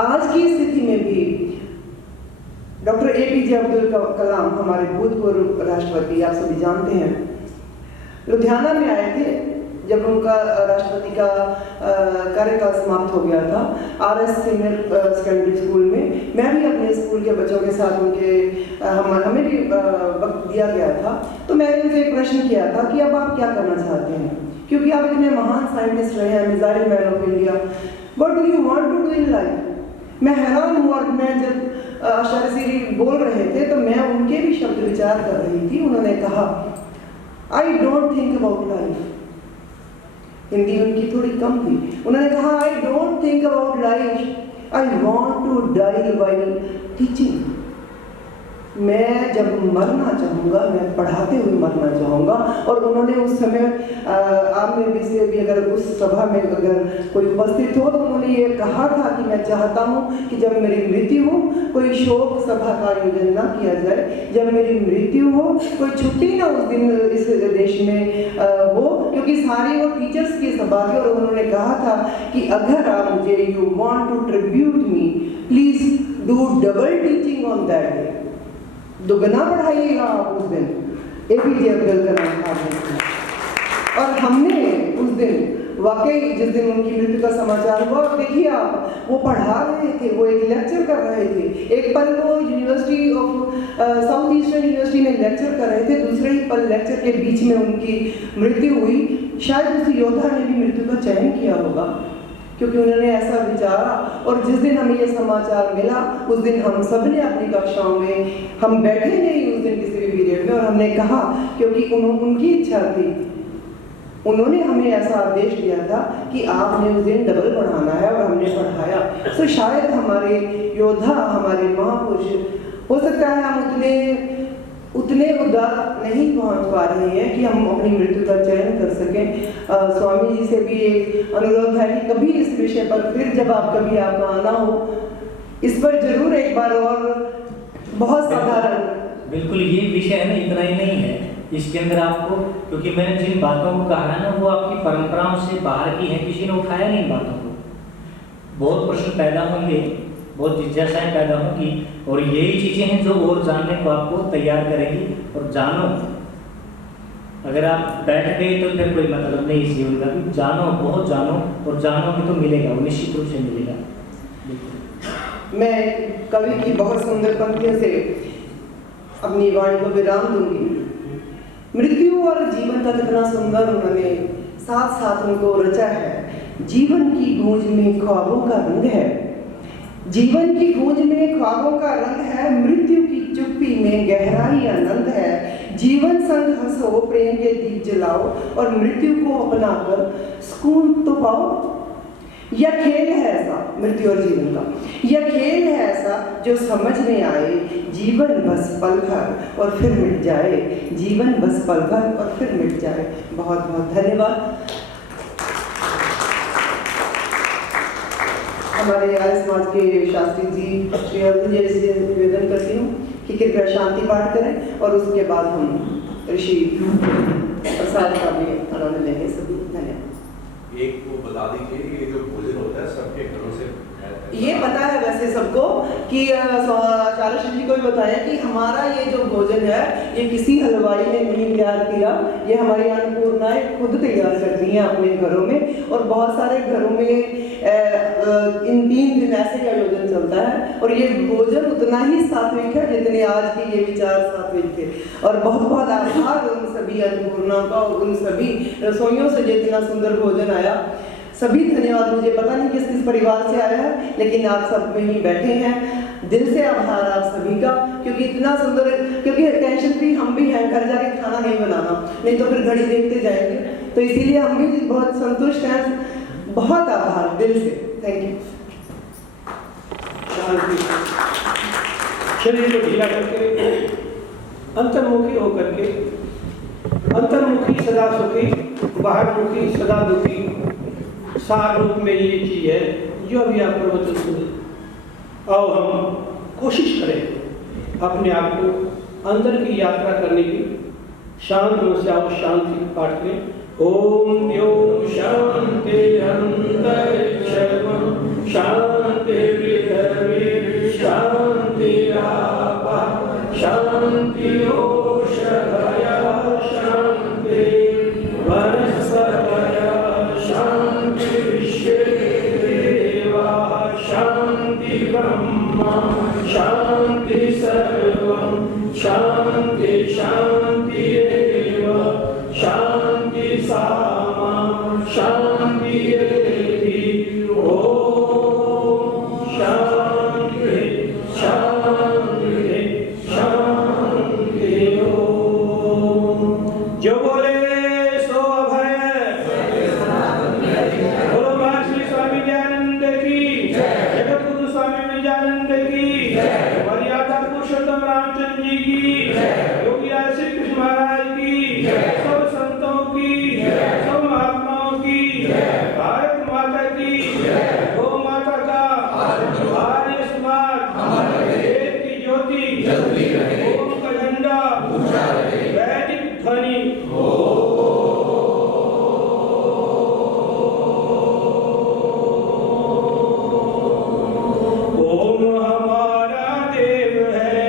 आज की स्थिति में भी डॉक्टर APJ अब्दुल कलाम, हमारे भूतपूर्व राष्ट्रपति, आप सभी जानते हैं, लुधियाना में आए थे जब उनका राष्ट्रपति का कार्यकाल समाप्त हो गया था, RS सीनियर सेकेंडरी स्कूल में। मैं भी अपने स्कूल के बच्चों के साथ हमें भी वक्त दिया गया था। तो मैंने उनसे एक प्रश्न किया था कि अब आप क्या करना चाहते हैं, क्योंकि आप इतने महान साइंटिस्ट रहे हैं, missile man of India, what do you want to do in life. मैं हैरान हुआ, मैं जब आचार्य श्री बोल रहे थे तो मैं उनके भी शब्द विचार कर रही थी। उन्होंने कहा I don't think about life, Hindi उनकी थोड़ी कम थी। उन्होंने कहा I don't think about life, I want to die while teaching. मैं जब मरना चाहूँगा, मैं पढ़ाते हुए मरना चाहूँगा। और उन्होंने उस समय आप में से भी अगर उस सभा में अगर कोई उपस्थित हो तो उन्होंने ये कहा था कि मैं चाहता हूँ कि जब मेरी मृत्यु हो कोई शोक सभा का आयोजन ना किया जाए, जब मेरी मृत्यु हो कोई छुट्टी ना उस दिन इस देश में हो, क्योंकि सारी वो टीचर्स की सभा थी। और उन्होंने कहा था कि अगर आप मुझे you want to tribute me, please do double teaching on that day, दुगना पढ़ाइएगा आप उस दिन। APJ अब्दुल कलाम साहब। और हमने उस दिन वाकई जिस दिन उनकी मृत्यु का समाचार हुआ, और देखिए आप, वो पढ़ा रहे थे, वो एक लेक्चर कर रहे थे। एक पल वो university of south eastern university में लेक्चर कर रहे थे, दूसरे ही पल लेक्चर के बीच में उनकी मृत्यु हुई। शायद उस योद्धा ने भी मृत्यु का चयन किया होगा। क्योंकि उन्होंने ऐसा विचारा। और जिस दिन हमें ये समाचार मिला उस दिन हम सब ने अपनी कक्षाओं में, हम बैठे नहीं उस दिन किसी भी पीरियड में, और हमने कहा, क्योंकि उनकी इच्छा थी, उन्होंने हमें ऐसा आदेश दिया था कि आपने उस दिन डबल पढ़ाना है, और हमने पढ़ाया। तो शायद हमारे योद्धा, हमारे महापुरुष, हो सकता है हम उतने उदार नहीं पहुंच पा रहे हैं कि हम अपनी मृत्यु का चयन कर सकें। स्वामी जी से भी एक अनुरोध है कि कभी इस विषय पर फिर जब कभी आपका आना हो, इस पर जरूर एक बार और बहुत साधारण। बिल्कुल, ये विषय है ना, इतना ही नहीं है इसके अंदर आपको, क्योंकि मैंने जिन बातों को कहा है ना वो आपकी परंपराओं से बाहर की है, किसी ने उठाया नहीं इन बातों को। बहुत प्रश्न पैदा होंगे, बहुत जिज्ञासाएं पैदा होंगी, और यही चीजें हैं जो और जानने को आपको तैयार करेंगी। और जानो, अगर आप बैठ गए तो फिर कोई मतलब नहीं इस जीवन का, भी जानो, बहुत जानो, और जानोगे तो मिलेगा, वो निश्चित रूप से मिलेगा। मैं कवि की बहुत सुंदर पंक्तियों से अपनी वाणी को विराम दूंगी। मृत्यु और जीवन का कितना सुंदर उन्होंने साथ साथ उनको रचा है। जीवन की गूंज में ख्वाबों का रंग है, जीवन की गूंज में ख्वाबों का रंग है, मृत्यु की चुप्पी में गहराई आनंद है। जीवन संग हंसो, प्रेम के दीप जलाओ, और मृत्यु को अपनाकर सुकून तो पाओ। यह खेल है ऐसा, मृत्यु और जीवन का यह खेल है ऐसा जो समझ में आए। जीवन बस पल भर और फिर मिट जाए, जीवन बस पल भर और फिर मिट जाए। बहुत बहुत धन्यवाद। हमारे आर्य समाज के शास्त्री जी श्री अर्जुन जी से निवेदन करती हूँ कि कृपया शांति पाठ करें, और उसके बाद हम ऋषि प्रसाद का भी आनंद लेंगे। सभी धन्यवाद। एक वो बता दीजिए, ये जो भोजन होता है सबके घरों से ये पता है वैसे सबको कि चारश्री जी को भी बताया कि हमारा ये जो भोजन है ये किसी हलवाई ने नहीं तैयार किया, ये हमारी अन्नपूर्णाएं खुद तैयार करती हैं अपने घरों में। और बहुत सारे घरों में इन 3 दिन ऐसे ही आयोजन चलता है, और ये भोजन उतना ही सात्विक है जितने आज के ये विचार सात्विक थे। और बहुत बहुत आभार उन सभी अन्नपूर्णाओं का, और उन सभी रसोइयों से जितना सुंदर भोजन आया। सभी धन्यवाद। मुझे पता नहीं किस किस परिवार से आया है, लेकिन आप सब में ही बैठे हैं। दिल से आभार आप सभी का, क्योंकि इतना सुंदर, क्योंकि टेंशन फ्री हम भी हैं, घर जाके खाना नहीं बनाना, नहीं तो फिर घड़ी देखते जाएंगे, तो इसीलिए हम भी बहुत संतुष्ट हैं। बहुत आभार दिल से, थैंक यू। शरीर को ढीला करके, अंतर्मुखी होकर के, अंतर्मुखी सदा सुखी, बाहरमुखी सदा दुखी, सार रूप में ये चीज है जो अभी आप प्रवचन सुने। और हम कोशिश करें अपने आप को अंदर की यात्रा करने की। शांत मन से आओ, शांति पाठ करें। ओम यो शांति अंतरिक्षम शांति पृथ्वी शांति आपा शांति ओषधया शांति वनस्पतयः शांति विश्वे देवा शांति ब्रह्मा शांति सर्वं शांति शांति एव शांति सामा शांति एति। ओम शांति शांति शांति। ओम जो बोले सो अभय। बोलो महर्षि स्वामी दयानंद की, जगत गुरु स्वामी विजयानंद की, मर्यादा पुरुषोत्तम रामचंद्र जी की, योगी श्री कृष्ण महाराज की, सब संतों की, सब महात्माओं की, भारत माता की, गौ माता का, आर्य समाज, वेद की ज्योति, ओम का झंडा, वैदिक ध्वनि। ओम हमारा देव है,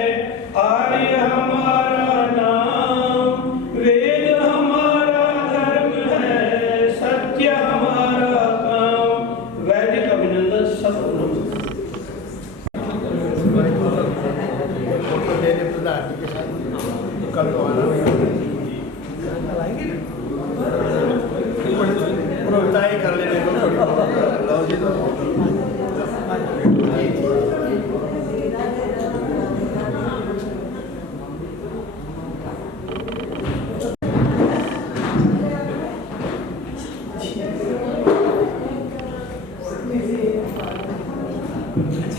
आर्य हमारा नाम, वेद हमारा धर्म है, सत्य हमारा काम। वैदिक अभिनंदन सब कल तो आना अच्छा